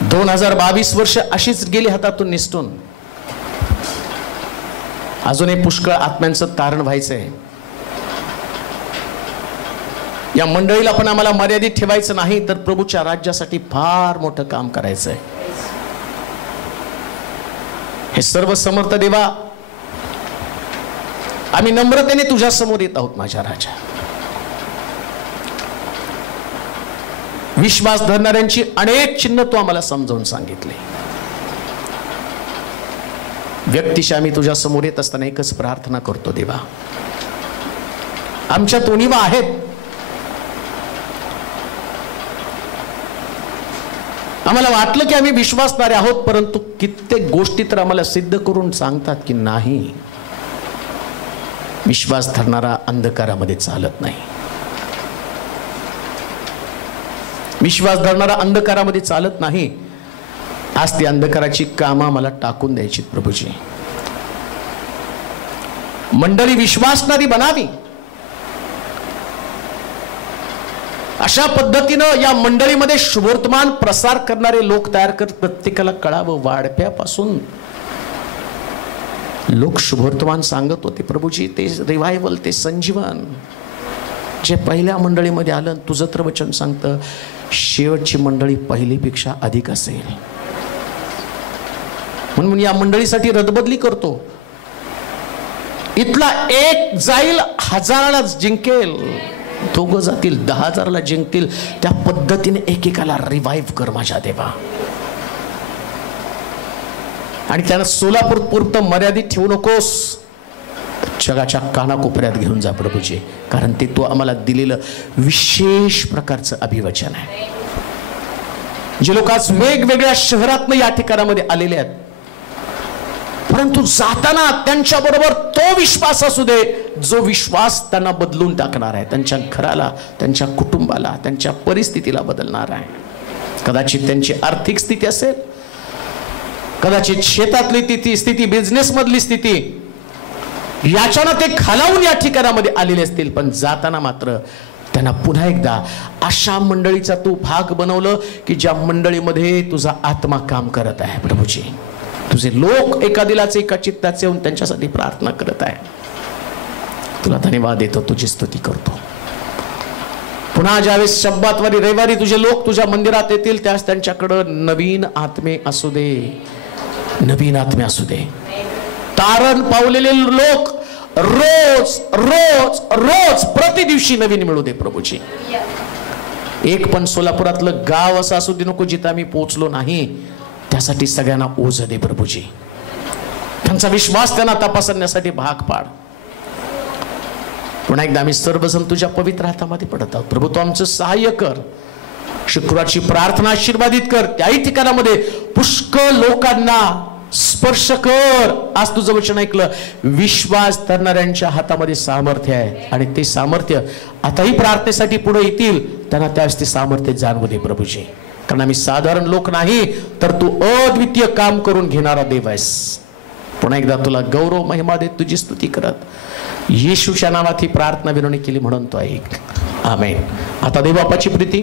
2022 वर्ष अशीच गेली हातातून निसटून. अजूनही पुष्कळ आत्म्यांचं तारण व्हायचंय. या मंडळीला पण आम्हाला मर्यादित ठेवायचं नाही, तर प्रभूच्या राज्यासाठी फार मोठं काम करायचंय. हे सर्व समर्थ देवा, आम्ही नम्रतेने तुझ्या समोर येत आहोत माझ्या राजा. विश्वास धरणाऱ्यांची अनेक चिन्ह तू आम्हाला समजावून सांगितले. व्यक्तिशः आम्ही तुझ्या समोर येत असताना एकच प्रार्थना करतो देवा, आमच्यात उणीवा आहेत. आम्हाला वाटलं की आम्ही विश्वासणारे आहोत, परंतु कित्येक गोष्टी तर आम्हाला सिद्ध करून सांगतात की नाही, विश्वास धरणारा अंधकारामध्ये चालत नाही. विश्वास धरणारा अंधकारामध्ये चालत नाही. आज ती अंधकाराची कामं मला टाकून द्यायची प्रभूजी. मंडळी विश्वासणारी बनावी, अशा पद्धतीनं या मंडळीमध्ये शुभवर्तमान प्रसार करणारे लोक तयार कर. प्रत्येकाला कळावं, वाढप्यापासून लोक शुभवर्तमान सांगत होते प्रभूजी. ते रिवायवल, ते संजीवन जे पहिल्या मंडळीमध्ये आलं, तुझं तर वचन सांगतं शेवटची मंडळी पहिलीपेक्षा अधिक असेल. म्हणून या मंडळीसाठी रदबदली करतो. इथला एक जाईल, हजाराला जिंकेल. दोघं जातील, 10,000ला जिंकतील. त्या पद्धतीने एकेकाला रिवाइव्ह कर माझ्या देवा. आणि त्याला सोलापूर पुरतं मर्यादित ठेवू नकोस, जगाच्या कानाकोपऱ्यात घेऊन जा प्रभूजी. कारण ते तू आम्हाला दिलेलं विशेष प्रकारचं अभिवचन आहे. जे लोक आज वेगवेगळ्या शहरातनं या ठिकाणामध्ये आलेले आहेत, परंतु जाताना त्यांच्या बरोबर तो विश्वास असू दे जो विश्वास त्यांना बदलून टाकणार आहे. त्यांच्या घराला, त्यांच्या कुटुंबाला, त्यांच्या परिस्थितीला बदलणार आहे. कदाचित त्यांची आर्थिक स्थिती असेल, कदाचित शेतातली स्थिती, बिझनेस मधली स्थिती, याच्यानं ते खालावून या ठिकाणामध्ये आलेले असतील. पण जाताना मात्र त्यांना पुन्हा एकदा अशा मंडळीचा तू भाग बनवलं की ज्या मंडळीमध्ये तुझा आत्मा काम करत आहे प्रभूजी. तुझे लोक एका दिलाचे, एका चित्ताचे होऊन त्यांच्यासाठी प्रार्थना करत आहे. तुला धन्यवाद देतो, तुझी स्तुती करतो. पुन्हा ज्यावेळेस शब्दातवारी रविवारी तुझे लोक तुझ्या मंदिरात येतील, त्यास त्यांच्याकडं नवीन आत्मे असू दे, नवीन आत्मे असू दे. तारण पावलेले लोक रोज रोज रोज प्रति दिवशी नवीन मिळू दे प्रभूजी. एक पण सोलापुरातलं गाव असं असू दे नको जिथं आम्ही पोहोचलो नाही. त्यासाठी सगळ्यांना ओझ दे प्रभूजी. त्यांचा विश्वास त्यांना तपासण्यासाठी भाग पाड. पुन्हा एकदा आम्ही सर्वजण तुझ्या पवित्र हातामध्ये पडत आहोत प्रभू. तू आमचं सहाय्य कर. शुक्रवारची प्रार्थना आशीर्वादित कर. त्याही ठिकाणामध्ये पुष्कळ लोकांना स्पर्श कर. आज तुझं वचन ऐकलं, विश्वास धरणाऱ्यांच्या हातामध्ये सामर्थ्य आहे आणि ते सामर्थ्य आताही प्रार्थनेसाठी पुढे येतील. त्यांना त्यावेळेस ते सामर्थ्य जाणवू दे प्रभूजी. कारण आम्ही साधारण लोक नाही, तर तू अद्वितीय काम करून घेणारा देव आहेस. पुन्हा एकदा तुला गौरव महिमा देत तुझी स्तुती करत येशूच्या नावात ही प्रार्थना विनवणी केली म्हणून तो ऐक. आमेन. आता देवबापाची प्रीती,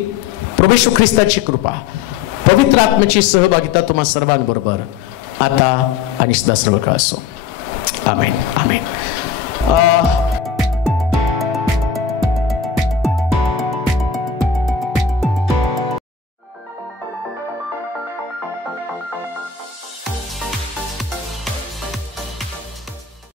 प्रभू येशू ख्रिस्ताची कृपा, पवित्र आत्म्याची सहभागिता तुम्हा सर्वांबरोबर आता आणि सदा सर्व काळ असो. आमेन. आमेन.